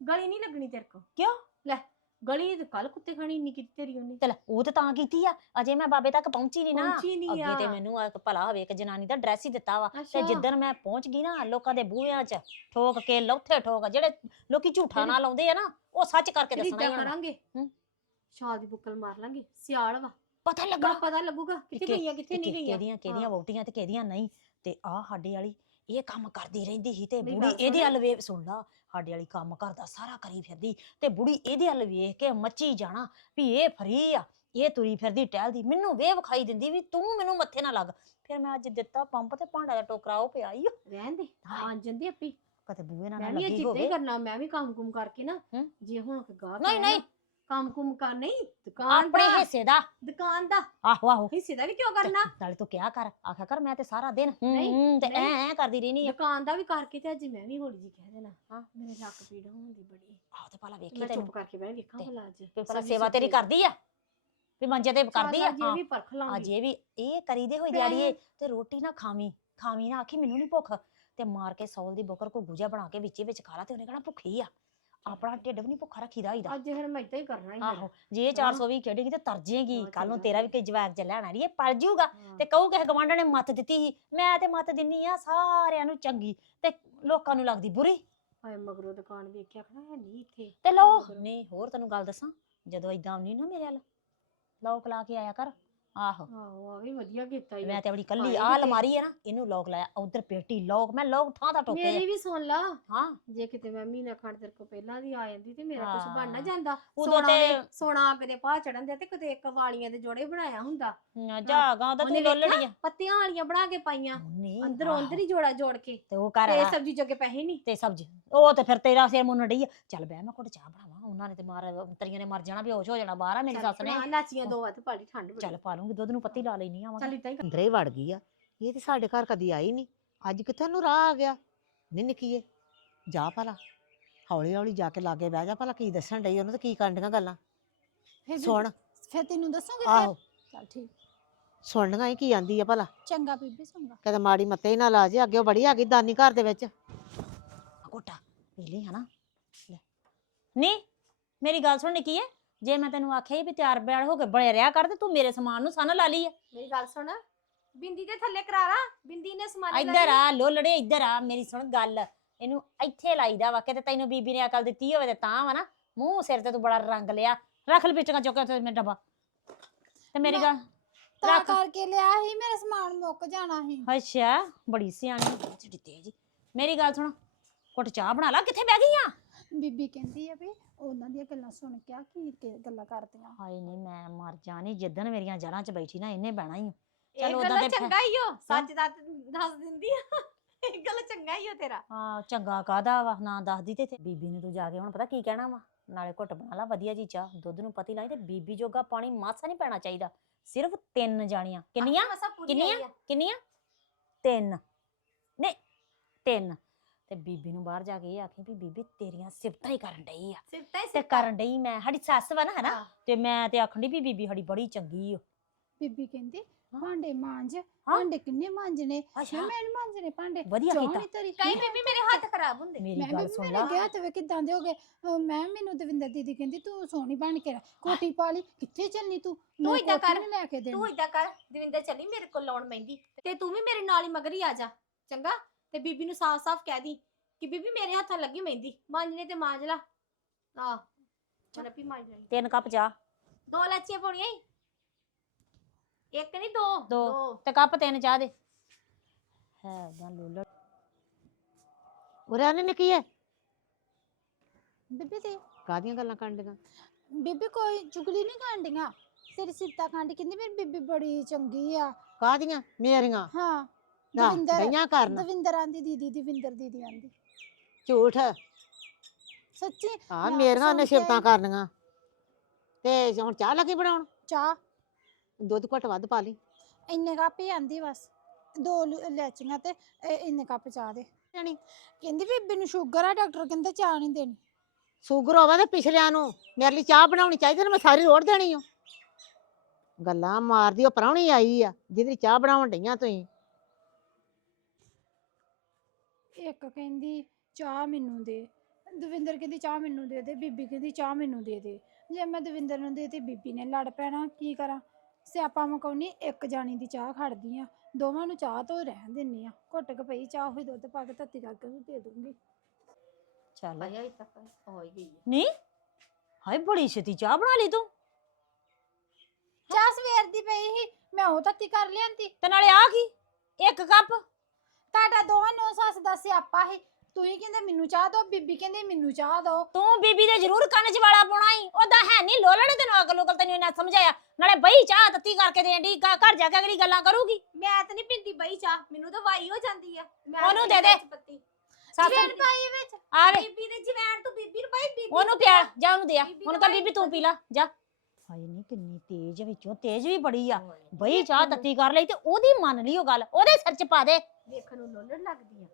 ਗਲੀ ਨਹੀਂ ਲੱਗਣੀ ਤੇਰੇ ਕੋ ਕਿਉਂ? ਲੈ ਗਲੀ ਤੇ ਕੱਲ ਕੁੱਤੇ ਖਾਣੀ ਨਹੀਂ ਕੀਤੀ ਤੇਰੀ ਉਹਨੇ। ਚਲ ਉਹ ਤੇ ਤਾਂ ਕੀਤੀ ਆ। ਅਜੇ ਮੈਂ ਬਾਬੇ ਤੱਕ ਪਹੁੰਚੀ ਨਹੀਂ ਨਾ। ਪਹੁੰਚੀ ਨਹੀਂ ਆ। ਅੱਗੇ ਤੇ ਮੈਨੂੰ ਇੱਕ ਭਲਾ ਹੋਵੇ ਇੱਕ ਜਨਾਨੀ ਦਾ ਡਰੈਸ ਹੀ ਦਿੱਤਾ ਵਾ। ਤੇ ਅੱਛਾ। ਜਿੱਦਣ ਮੈਂ ਪਹੁੰਚ ਗਈ ਨਾ ਲੋਕਾਂ ਦੇ ਬੂਹਿਆਂ 'ਚ ਠੋਕ ਕੇ ਲੌਥੇ ਠੋਕ ਜਿਹੜੇ ਲੋਕੀ ਝੂਠਾ ਨਾ ਲਾਉਂਦੇ ਆ ਨਾ ਉਹ ਸੱਚ ਕਰਕੇ ਫਿਰ ਦੱਸਣਾ ਏਦਾਂ ਹੀ ਉਹਨਾਂ ਕਰਾਂਗੇ ਹੂੰ। ਸ਼ਾਲ ਦੀ ਬੁੱਕਲ ਮਾਰ ਲਾਂਗੇ। ਸਿਆਲ ਵਾ। ਪਤਾ ਲੱਗਾ ਪਤਾ ਲੱਗੂਗਾ ਕਿੱਥੇ ਕਿ- ਗਈਆਂ ਕਿੱਥੇ ਨਹੀਂ ਗਈਆਂ ਕਿਹਦੀਆਂ ਕਿਹਦੀਆਂ ਹਾਂ। ਵੋਟੀਆਂ ਤੇ ਕਿਹਦੀਆਂ ਨਹੀਂ ਤੇ ਆ ਸਾਡੇ ਵਾਲੀ ਇਹ ਕੰਮ ਕਰਦੀ ਰਹਿੰਦੀ ਸੀ ਤੇ ਮੇਰੀ ਬੁੜੀ ਗੱਲ ਇਹਦੇ। ਵੱਲ ਵੇਖ ਸੁਣ ਲਾ ਸਾਡੇ ਵਾਲੀ ਕੰਮ ਕਰਦਾ ਸਾਰਾ ਕਰੀ ਫਿਰਦੀ ਤੇ ਬੁੜੀ ਇਹਦੇ ਵੱਲ ਵੇਖ ਕੇ ਮੱਚੀ ਜਾਣਾ ਵੀ ਇਹ ਫਰੀ ਆ ਇਹ ਤੁਰੀ ਫਿਰਦੀ ਟਹਿਲਦੀ ਮੈਨੂੰ ਵੇ ਵਿਖਾਈ ਦਿੰਦੀ ਵੀ ਤੂੰ ਮੈਨੂੰ ਮੱਥੇ ਨਾ ਲੱਗ ਫਿਰ ਮੈਂ ਅੱਜ ਦਿੱਤਾ ਪੰਪ ਤੇ ਭਾਂਡਾ ਦਾ ਟੋਕਰਾ ਉਹ ਪਿਆ। ਰਹਿਣ ਦੇ ਹਾਏ। ਮੰਨ ਜਾਂਦੇ ਆਪੀ ਕਦੇ ਬੂਹੇ ਨਾਲ ਮੈਂ ਵੀ ਲੱਗੀ ਜਿੱਦਾਂ ਹੀ ਹੋਵੇ ਕਰਨਾ ਮੈਂ ਵੀ ਕੰਮ ਕੁਮ ਕਰਕੇ ਨਾ ਹੂੰ। ਜੇ ਹੁਣ ਗਾਹਕ ਨਹੀਂ, ਨਹੀਂ। ਕੰਮ ਕੁਮ ਕਰ ਨਹੀਂ ਦੁਕਾਨ ਆਪਣੇ ਦਾ। ਹਿੱਸੇ ਦਾ। ਦੁਕਾਨ ਦਾ। ਆਹੋ ਆਹੋ। ਹਿੱਸੇ ਦਾ ਵੀ ਕਿਉਂ ਕਰਨਾ? ਨਾਲੇ ਤੂੰ ਕਿਹਾ ਕਰ ਆਖਿਆ ਕਰ ਮੈਂ ਤੇ ਸਾਰਾ ਦਿਨ ਹੂੰ ਨਹੀਂ, ਹੂੰ ਤੇ ਐ ਨਹੀਂ। ਐ ਕਰਦੀ ਰਹਿਨੀ ਆ। ਦੁਕਾਨ ਦਾ ਵੀ ਕਰਕੇ ਤੇ ਅੱਜ ਮੈਂ ਵੀ ਹੌਲੀ ਜੀ ਕਹਿ ਦੇਣਾ। ਹਾਂ। ਮੇਰੇ ਲੱਕ ਪੀੜ ਹੁੰਦੀ ਬੜੀ ਆਹੋ ਤੇ ਭਲਾ ਵੇਖੀ ਮੈਂ ਤੈਨੂੰ। ਚੁੱਪ ਕਰਕੇ ਬਹਿ ਵੇਖਾਂ ਤੇ- ਭਲਾ ਅੱਜ। ਵੀ ਭਲਾ ਸਬਜ਼ੀ ਸੇਵਾ ਤੇਰੀ ਸੁਬਜ਼ੀ। ਕਰਦੀ ਆ? ਵੀ ਮੰਜੇ ਤੇ ਕਰਦੀ ਆ? ਅੱਜ ਹਾਂ। ਇਹ ਵੀ ਪਰਖ ਲਾਂਗੀ। ਅੱਜ ਇਹ ਵੀ ਇਹ ਕਰੀਦੇ ਹੋਏ ਦਿਹਾੜੀਏ ਤੇ ਰੋਟੀ ਨਾ ਖਾਵੀਂ। ਖਾਵੀਂ ਨਾ ਆਖੀ ਮੈਨੂੰ ਨਹੀਂ ਭੁੱਖ। ਤੇ ਮਾਰ ਕੇ ਸੌਲ ਦੀ ਬੋਕਰ ਕੋ ਗੁਜਾ ਬਣਾ ਕੇ ਵਿੱਚੇ ਵਿੱਚ ਖਾ ਲਾ ਤੇ ਉਹਨੇ ਕਹਣਾ ਭੁੱਖੀ ਆ। ਆਪਣਾ ਢਿੱਡ ਵੀ ਨਹੀਂ ਭੁੱਖਾ ਰੱਖੀਦਾ ਹੋਈਦਾ ਅੱਜ ਫਿਰ ਮੈਂ ਇਦਾਂ ਹੀ ਕਰਨਾ ਹੀ ਆਹੋ ਜੇ ਇਹ 400 ਵੀ ਖੇਡੇਗੀ ਤੇ ਤਰਜੇਗੀ। ਕੱਲ ਨੂੰ ਤੇਰਾ ਵੀ ਕੋਈ ਜਵਾਕ ਚੱਲਿਆ ਨਾ ਇਹ ਪਲ ਜੂਗਾ। ਹਾਂ। ਤੇ ਕਹੂ ਕਿਸੇ ਗਵਾਂਢਣ ਨੇ ਮੱਤ ਦਿੱਤੀ ਸੀ ਮੈਂ ਤੇ ਮੱਤ ਦਿੰਨੀ ਆ ਸਾਰਿਆਂ ਨੂੰ ਚੰਗੀ ਤੇ ਲੋਕਾਂ ਨੂੰ ਲੱਗਦੀ ਬੁਰੀ। ਹਾਏ ਮਗਰੋਂ ਦੁਕਾਨ ਵੇਖਿਆ ਖਣਾ ਹੈ ਨਹੀਂ ਇੱਥੇ। ਤੇ ਲੋ ਮਗਰੋਂ। ਨਹੀਂ ਹੋਰ ਤੈਨੂੰ ਗੱਲ ਦੱਸਾਂ ਜਦੋਂ ਇਦਾਂ ਆਉਣੀ ਨਾ ਮੇਰੇ ਵੱਲ। ਲੋਕ ਲਾ ਕੇ ਆਇਆ ਕਰ। ਆਹੋ। ਆਹੋ ਆ ਵੀ ਵਧੀਆ ਕੀਤਾ ਈ ਮੈਂ ਤੇ ਆਪਣੀ ਕੱਲੀ ਪਾਏ ਆ ਕਿਤੇ। ਅਲਮਾਰੀ ਹੈ ਨਾ ਇਹਨੂੰ ਲੋਕ ਲਾਇਆ ਉਧਰ ਪੇਟੀ ਲੋਕ ਮੈਂ ਲੋਕ ਥਾਂ ਥਾਂ ਟੋਕੇ ਮੇਰੀ ਵੀ ਸੁਣ ਲਾ। ਹਾਂ। ਜੇ ਕਿਤੇ ਮੈਂ ਮਹੀਨਾ ਖੰਡ ਤੇਰੇ ਕੋ ਪਹਿਲਾਂ ਦੀ ਆ ਜਾਂਦੀ ਤੇ ਮੇਰਾ ਕੁਝ ਬਣ ਨਾ ਹਾਂ। ਜਾਂਦਾ। ਉਦੋਂ ਸੋਨਾ ਤੇ ਵੇ- ਸੋਨਾ ਕਿਤੇ ਪਾ ਚੜਨ ਦੇ ਤੇ ਕਿਤੇ ਇੱਕ ਵਾਲੀਆਂ ਦੇ ਜੋੜੇ ਬਣਾਇਆ ਹੁੰਦਾ। ਜਾਗਾ ਉਹਦਾ ਤੂੰ? ਪੱਤੀਆਂ ਵਾਲੀਆਂ ਬਣਾ ਕੇ ਪਾਈਆਂ। ਅੰਦਰੋਂ ਅੰਦਰ ਹੀ ਜੋੜਾ ਜੋੜ ਕੇ। ਤੇ ਉਹ ਕਰ ਤੇ ਸਬਜ਼ੀ ਜੋਗੇ ਪੈਸੇ ਨਹੀਂ ਤੇ ਸਬਜ਼ੀ ਉਹ ਤੇ ਫਿਰ ਤੇਰਾ ਸਿਰ ਮੁੰਨ ਡਈ ਆ। ਚੱਲ ਬਹਿ ਮੈਂ ਘੁੱਟ ਚਾਹ ਬਣਾਵਾਂ। ਉਹਨਾਂ ਨੇ ਤੇ ਮਾਰ ਤਰੀਆਂ ਨੇ ਮਰ ਜਾਣਾ ਬੇਹੋਸ਼ ਹੋ ਜਾਣਾ ਬਾਹਰ ਆ ਮੇਰੀ ਸੱਸ ਨੇ। ਨਾਚੀਆਂ ਦੋ ਹੱਥ ਪਾਲੀ ਠੰਡ ਬੜੀ। ਚੱਲ ਪਾ ਲੂੰਗੀ ਦੁੱਧ ਨੂੰ ਪੱਤੀ ਲਾ ਲੈਣੀ ਆ ਚੱਲ ਇਦਾਂ ਹੀ ਕਰ। ਅੰਦਰੇ ਹੀ ਵੜ ਗਈ ਆ। ਇਹ ਤੇ ਸਾਡੇ ਘਰ ਕਦੀ ਆਈ ਨਹੀਂ ਅੱਜ ਕਿੱਥੇ ਨੂੰ ਰਾਹ ਆ ਗਿਆ? ਨਹੀਂ ਨਿੱਕੀਏ ਜਾ ਭਲਾ। ਹੌਲੀ ਹੌਲੀ ਜਾ ਕੇ ਲਾਗੇ ਬਹਿ ਜਾ ਭਲਾ ਕੀ ਦੱਸਣ ਡਈ ਉਹਨੂੰ ਤੇ ਕੀ ਕਰਨ ਡੀਆਂ ਗੱਲਾਂ। ਫਿਰ ਸੁਣ। ਫਿਰ ਤੈਨੂੰ ਦੱਸੂਗੀ ਆਹੋ। ਚੱਲ ਠੀਕ। ਸੁਣਨੀਆਂ ਹੀ ਕੀ ਆਂਦੀ ਆ ਭਲਾ। ਚੰਗਾ ਬੀਬੀ ਚੰਗਾ ਕਦੇ ਮਾੜੀ ਮੱਤੇ ਹੀ ਨਾ ਲਾ ਜੇ ਅੱਗੇ ਉਹ ਬੜੀ ਆ ਗਈ ਦਾਨੀ ਘਰ ਦੇ ਵਿੱਚ। ਘੋਟਾ ਪੀ ਲਈ ਹਨਾ। ਲੈ। ਨਹੀਂ ਮੇਰੀ ਗੱਲ ਸੁਣ ਨਿੱਕੀ ਹੈ ਜੇ ਮੈਂ ਤੈਨੂੰ ਆਖਿਆ ਸੀ ਵੀ ਤਿਆਰ ਬਿਆਰ ਹੋ ਕੇ ਬਣੇ ਰਿਆ ਕਰ ਤੇ ਤੂੰ ਮੇਰੇ ਸਮਾਨ ਨੂੰ ਸਨ ਲਾ ਲਈ ਆ ਮੇਰੀ ਗੱਲ ਸੁਣ ਬਿੰਦੀ ਦੇ ਥੱਲੇ ਕਰਾਰਾ ਬਿੰਦੀ ਨੇ ਸਮਾਨ ਇੱਧਰ ਆ ਲੋਲੜੇ ਇੱਧਰ ਆ ਮੇਰੀ ਸੁਣ ਗੱਲ ਇਹਨੂੰ ਇੱਥੇ ਲਾਈਦਾ ਵਾ ਕਿਤੇ ਤੈਨੂੰ ਬੀਬੀ ਨੇ ਅਕਲ ਦਿੱਤੀ ਹੋਵੇ ਤੇ ਤਾਂ ਵਾ ਨਾ ਮੂੰਹ ਸਿਰ ਤੇ ਤੂੰ ਬੜਾ ਰੰਗ ਲਿਆ ਰੱਖ ਲੈ ਪਿਚਕਾਂ ਚੁੱਕ ਕੇ ਉੱਥੇ ਮੇਰਾ ਡੱਬਾ। ਤੇ ਮੇਰੀ ਗੱਲ ਤਾਂ ਰੱਖ। ਕਰਕੇ ਲਿਆ ਸੀ ਮੇਰਾ ਸਮਾਨ ਮੁੱਕ ਜਾਣਾ ਸੀ। ਅੱਛਾ ਬੜੀ ਸਿਆਣੀ ਜਿਹੜੀ ਤੇਜ ਮੇਰੀ ਗੱਲ ਸੁਣ ਕੁੱਟ ਚਾਹ ਬਣਾ ਲਾ ਕਿੱਥੇ ਬਹਿ ਗਈ ਆ? ਬੀਬੀ ਕਹਿੰਦੀ ਆ ਵੀ ਉਹਨਾਂ ਦੀਆਂ ਗੱਲਾਂ ਸੁਣ ਕੇ ਆ ਕੀ ਕੀ ਗੱਲਾਂ ਕਰਦੀਆਂ। ਹਾਏ ਨਹੀਂ ਮੈਂ ਮਰ ਜਾਣੀ ਜਿੱਦਣ ਮੇਰੀਆਂ ਜੜਾਂ 'ਚ ਬੈਠੀ ਨਾ ਇਹਨੇ ਬਹਿਣਾ ਹੀ ਇਹ ਚਲ ਗੱਲ ਉਦਾਂ ਦੇ ਚੰਗਾ ਹੀ ਹੋ? ਸੱਚ ਦਾ ਦੱਸ ਦਿੰਦੀ ਆ। ਇਹ ਗੱਲ ਚੰਗਾ ਹੀ ਹੋ ਤੇਰਾ। ਆ ਚੰਗਾ ਕਾਦਾ ਵਾ ਨਾ ਦੱਸਦੀ ਤੇ ਇੱਥੇ। ਬੀਬੀ ਨੂੰ ਤੂੰ ਜਾ ਕੇ ਹੁਣ ਪਤਾ ਕੀ ਕਹਿਣਾ ਵਾ? ਨਾਲੇ ਘੁੱਟ ਬਣਾ ਲਾ ਵਧੀਆ ਜੀ ਚਾਹ ਦੁੱਧ ਨੂੰ ਪਤੀ ਲਾਈ ਤੇ ਬੀਬੀ ਜੋਗਾ ਪਾਣੀ ਮਾਸਾ ਨਹੀਂ ਪੈਣਾ ਚਾਹੀਦਾ। ਸਿਰਫ ਤਿੰਨ ਜਾਣੀਆਂ। ਕਿੰਨੀਆਂ? ਮਸਾ ਪੂਰੀ ਕਿੰਨੀਆਂ? ਆ। ਕਿੰਨੀਆਂ? ਤਿੰਨ। ਨਹੀਂ ਤਿੰਨ। ਤੇ ਬੀਬੀ ਨੂੰ ਬਾਹਰ ਜਾ ਕੇ ਇਹ ਆਖੀ ਵੀ ਬੀਬੀ ਤੇਰੀਆਂ ਸਿਫਤਾਂ ਹੀ ਕਰਨ ਡਈ ਆ। ਸਿਫਤਾਂ ਹੀ ਤੇ ਸਿਫਤਾਂ। ਕਰਨ ਡਈ ਮੈਂ ਸਾਡੀ ਸੱਸ ਵਾ ਨਾ ਹਨਾ ਹਾਂ। ਤੇ ਮੈਂ ਤੇ ਆਖਣ ਡਈ ਵੀ ਬੀਬੀ ਸਾਡੀ ਬੜੀ ਚੰਗੀ ਓ ਬੀਬੀ ਕਹਿੰਦੀ। ਭਾਂਡੇ ਮਾਂਜ ਭਾਂਡੇ ਕਿੰਨੇ ਮਾਂਜਣੇ? ਅੱਛਾ। ਮੈਂ ਮੈਂ ਨੀ ਮਾਂਜਣੇ ਭਾਂਡੇ ਵਧੀਆ ਚਾਹ ਕੀਤਾ। ਕਈ ਬੀਬੀ ਮੇਰੇ ਹੱਥ ਖਰਾਬ ਹੁੰਦੇ। ਮੇਰੀ ਗੱਲ ਸੁਣ ਮੇਰੇ ਲਾ। ਗਿਆ ਤੇ ਵੇ ਕਿਦਾਂ ਦੇ ਹੋ ਗਏ? ਅਹ ਮੈਂ ਮੈਨੂੰ ਦਵਿੰਦਰ ਦੀਦੀ ਕਹਿੰਦੀ ਤੂੰ ਸੋਹਣੀ ਬਣ ਕੇ ਰਹਿ। ਕੋਟੀ ਪਾ ਲਈ ਕਿੱਥੇ ਚੱਲਨੀ ਤੂੰ? ਮੈਂ ਏਦਾਂ ਕੋਟੀ ਕਰ, ਨੀ ਲੈ ਕੇ ਤੂੰ ਇਦਾਂ ਕਰ ਦਵਿੰਦਰ ਚੱਲੀ ਮੇਰੇ ਕੋਲ ਲਾਉਣ ਮਹਿੰਦੀ ਤੇ ਤੂੰ ਵੀ ਮੇਰੇ ਨਾਲ ਹੀ ਮਗਰ ਹੀ ਆ ਜਾ ਚੰਗਾ? ਤੇ ਬੀਬੀ ਨੂੰ ਸਾਫ਼-ਸਾਫ਼ ਕਹਿ ਦੀ ਕਿ ਬੀਬੀ ਮੇਰੇ ਹੱਥਾਂ ਲੱਗੀ ਮਹਿੰਦੀ ਮਾਂਜਣੇ ਤੇ ਮਾਂਜ ਲਾ। ਆ ਚੱਲ ਪੀ ਮਾਂਜ ਲਈ ਤਿੰਨ ਕੱਪ ਚਾਹ ਦੋ ਲਾਚੀਆਂ ਪਾਉਣੀਆਂ ਈ। ਇੱਕ ਨਹੀਂ ਦੋ। ਦੋ। ਤੇ ਕੱਪ ਤਿੰਨ ਚਾਹ ਦੇ। ਹੈ ਜਾਂ ਲੋਲੜ। ਉਰੇ ਨੇ ਨਿੱਕੀਏ ਬੀਬੀ ਤੇ ਕਾਦੀਆਂ ਗੱਲਾਂ ਕਰਨ ਡੀਆਂ ਬੀਬੀ ਕੋਈ ਚੁਗਲੀ ਨਹੀਂ ਕਾਂਡੀਆਂ ਤੇਰੀ ਸਿੱਤਾ ਕਾਂਡੀ ਕਹਿੰਦੀ ਮੇਰੀ ਬੀਬੀ ਬੜੀ ਚੰਗੀ ਆ। ਕਾਦੀਆਂ ਮੇਰੀਆਂ? ਹਾਂ। ਨਾ ਦਵਿੰਦਰ ਗਈਆਂ ਕਰਨ। ਦਵਿੰਦਰ ਆਂਦੀ ਦੀਦੀ ਦਵਿੰਦਰ ਦੀਦੀ ਆਂਦੀ। ਝੂਠ। ਸੱਚੀ? ਹਾਂ ਮੈਂ ਮੇਰੀਆਂ ਉਹਨੇ ਸੁਣ ਕੇ ਸਿਫਤਾਂ ਕਰਨੀਆਂ। ਤੇ ਹੁਣ ਚਾਹ ਲੱਗੀ ਬਣਾਉਣ? ਚਾਹ। ਦੁੱਧ ਘੱਟ ਵੱਧ ਪਾ ਲਈ। ਇੰਨੇ ਕੱਪ ਹੀ ਆਂਦੀ ਬਸ। ਦੋ ਲ- ਲੈਚੀਆਂ ਤੇ ਇਹ ਇੰਨੇ ਕੱਪ ਚਾਹ ਦੇ। ਜਾਣੀ। ਕਹਿੰਦੀ ਬੀਬੀ ਨੂੰ ਸ਼ੂਗਰ ਆ ਡਾਕਟਰ ਕਹਿੰਦਾ ਚਾਹ ਨਹੀਂ ਦੇਣੀ। ਸ਼ੂਗਰ ਹੋਵੇ ਤੇ ਪਿਛਲਿਆਂ ਨੂੰ ਮੇਰੇ ਲਈ ਚਾਹ ਬਣਾਉਣੀ ਚਾਹੀਦੀ ਨਾ ਮੈਂ ਸਾਰੀ ਰੋੜ ਦੇਣੀ ਓ ਗੱਲਾਂ ਮਾਰਦੀ ਉਹ ਪ੍ਰਾਹੁਣੀ ਆਈ ਆ ਜਿਹਦੀ ਚਾਹ ਬਣਾਉਣ ਡਈਆਂ ਤੁਸੀਂ। ਇੱਕ ਕਹਿੰਦੀ ਚਾਹ ਮੈਨੂੰ ਦੇ। ਦਵਿੰਦਰ ਕਹਿੰਦੀ ਚਾਹ ਮੈਨੂੰ ਦੇ ਦੇ ਬੀਬੀ ਕਹਿੰਦੀ ਚਾਹ ਮੈਨੂੰ ਦੇ ਦੇ। ਜੇ ਮੈਂ ਦਵਿੰਦਰ ਨੂੰ ਦੇ ਤੇ ਬੀਬੀ ਨੇ ਲੜ ਪੈਣਾ ਕੀ ਕਰਾਂ? ਸਿਆਪਾ ਮਕਾਉਣੀ ਇੱਕ ਜਾਣੀ ਦੀ ਚਾਹ ਖੜਦੀ ਆ। ਦੋਵਾਂ ਨੂੰ ਚਾਹ ਤੋਂ ਰਹਿਣ ਦਿੰਨੀ ਆ। ਘੁੱਟ ਕੇ ਪਈ ਚਾਹ ਹੋਈ ਦੁੱਧ ਪਾ ਕੇ ਤੱਤੀ ਕਰਕੇ ਉਹਨੂੰ ਦੇ ਦੂੰਗੀ ਚੱਲ। ਆਇਆ ਤੱਕ ਹੋ ਹੀ ਗਈ ਹੈ। ਨਹੀਂ ਹਾਏ ਬੜੀ ਛੇਤੀ ਚਾਹ ਬਣਾ ਲਈ ਤੂੰ। ਚਾਹ ਸਵੇਰ ਦੀ ਪਈ ਸੀ ਮੈਂ ਉਹ ਤੱਤੀ ਕਰ ਲਿਆਂਦੀ। ਤੇ ਨਾਲੇ ਆ ਕੀ? ਇੱਕ ਕੱਪ? ਤੁਹਾਡਾ ਦੋਵਾਂ ਨੂੰ ਸੱਸ ਦਾ ਸਿਆਪਾ ਸੀ। ਤੁਸੀਂ ਕਹਿੰਦੇ ਮੈਨੂੰ ਚਾਹ ਦੋ ਬੀਬੀ ਕਹਿੰਦੀ ਮੈਨੂੰ ਚਾਹ ਦੋ ਤੂੰ ਬੀਬੀ ਦੇ ਜ਼ਰੂਰ ਕੰਨ 'ਚ ਵਾਲਾ ਪਾਉਣਾ ਈ। ਉਹਦਾ ਹੈ ਨਹੀਂ ਲੋਲਣੇ ਤੈਨੂੰ ਅਕਲ ਉਕਲ ਤੈਨੂੰ ਇਹਨਾਂ ਸਮਝਾਇਆ। ਨਾਲੇ ਬਈ ਚਾਹ ਤੱਤੀ ਕਰਕੇ ਦੇਣ ਦੀ ਘਰ ਜਾ ਕੇ ਅਗਲੀ ਗੱਲਾਂ ਕਰੂਗੀ। ਮੈਂ ਤਾਂ ਨਹੀਂ ਪੀਂਦੀ ਬਈ ਚਾਹ ਮੈਨੂੰ ਤਾਂ ਵਾਈ ਹੋ ਜਾਂਦੀ ਆ। ਮੈਂ ਉਹਨੂੰ ਦੇ ਦੇ। ਸੱਸ ਜਵੈਣ ਪਾਈ ਵਿੱਚ। ਆ ਵੇ ਬੀਬੀ ਦੇ ਜਵੈਣ ਤੋਂ ਬੀਬੀ ਨੂੰ ਪਾਈ ਬੀਬੀ ਉਹਨੂੰ ਪਿਆ ਜਾ ਉਹਨੂੰ ਦਿਆ ਬੀਬੀ ਉਹਨੂੰ ਬੀਬੀ ਤੂੰ ਪੀ ਲਾ ਜਾ। ਹਾਏ ਨਹੀਂ ਕਿੰਨੀ ਤੇਜ਼ ਵਿੱਚੋਂ ਤੇਜ਼ ਵੀ ਬੜੀ ਆ। ਬਈ ਚਾਹ ਤੱਤੀ ਕਰ ਲਈ ਤੇ ਉਹਦੀ ਮੰਨ ਲਈ ਉਹ ਗੱਲ ਉਹਦੇ ਸਿਰ ਚ ਪਾ ਦੇ। ਵੇਖਣ ਨੂੰ ਲੋਲੜ ਲੱਗਦੀ ਆ।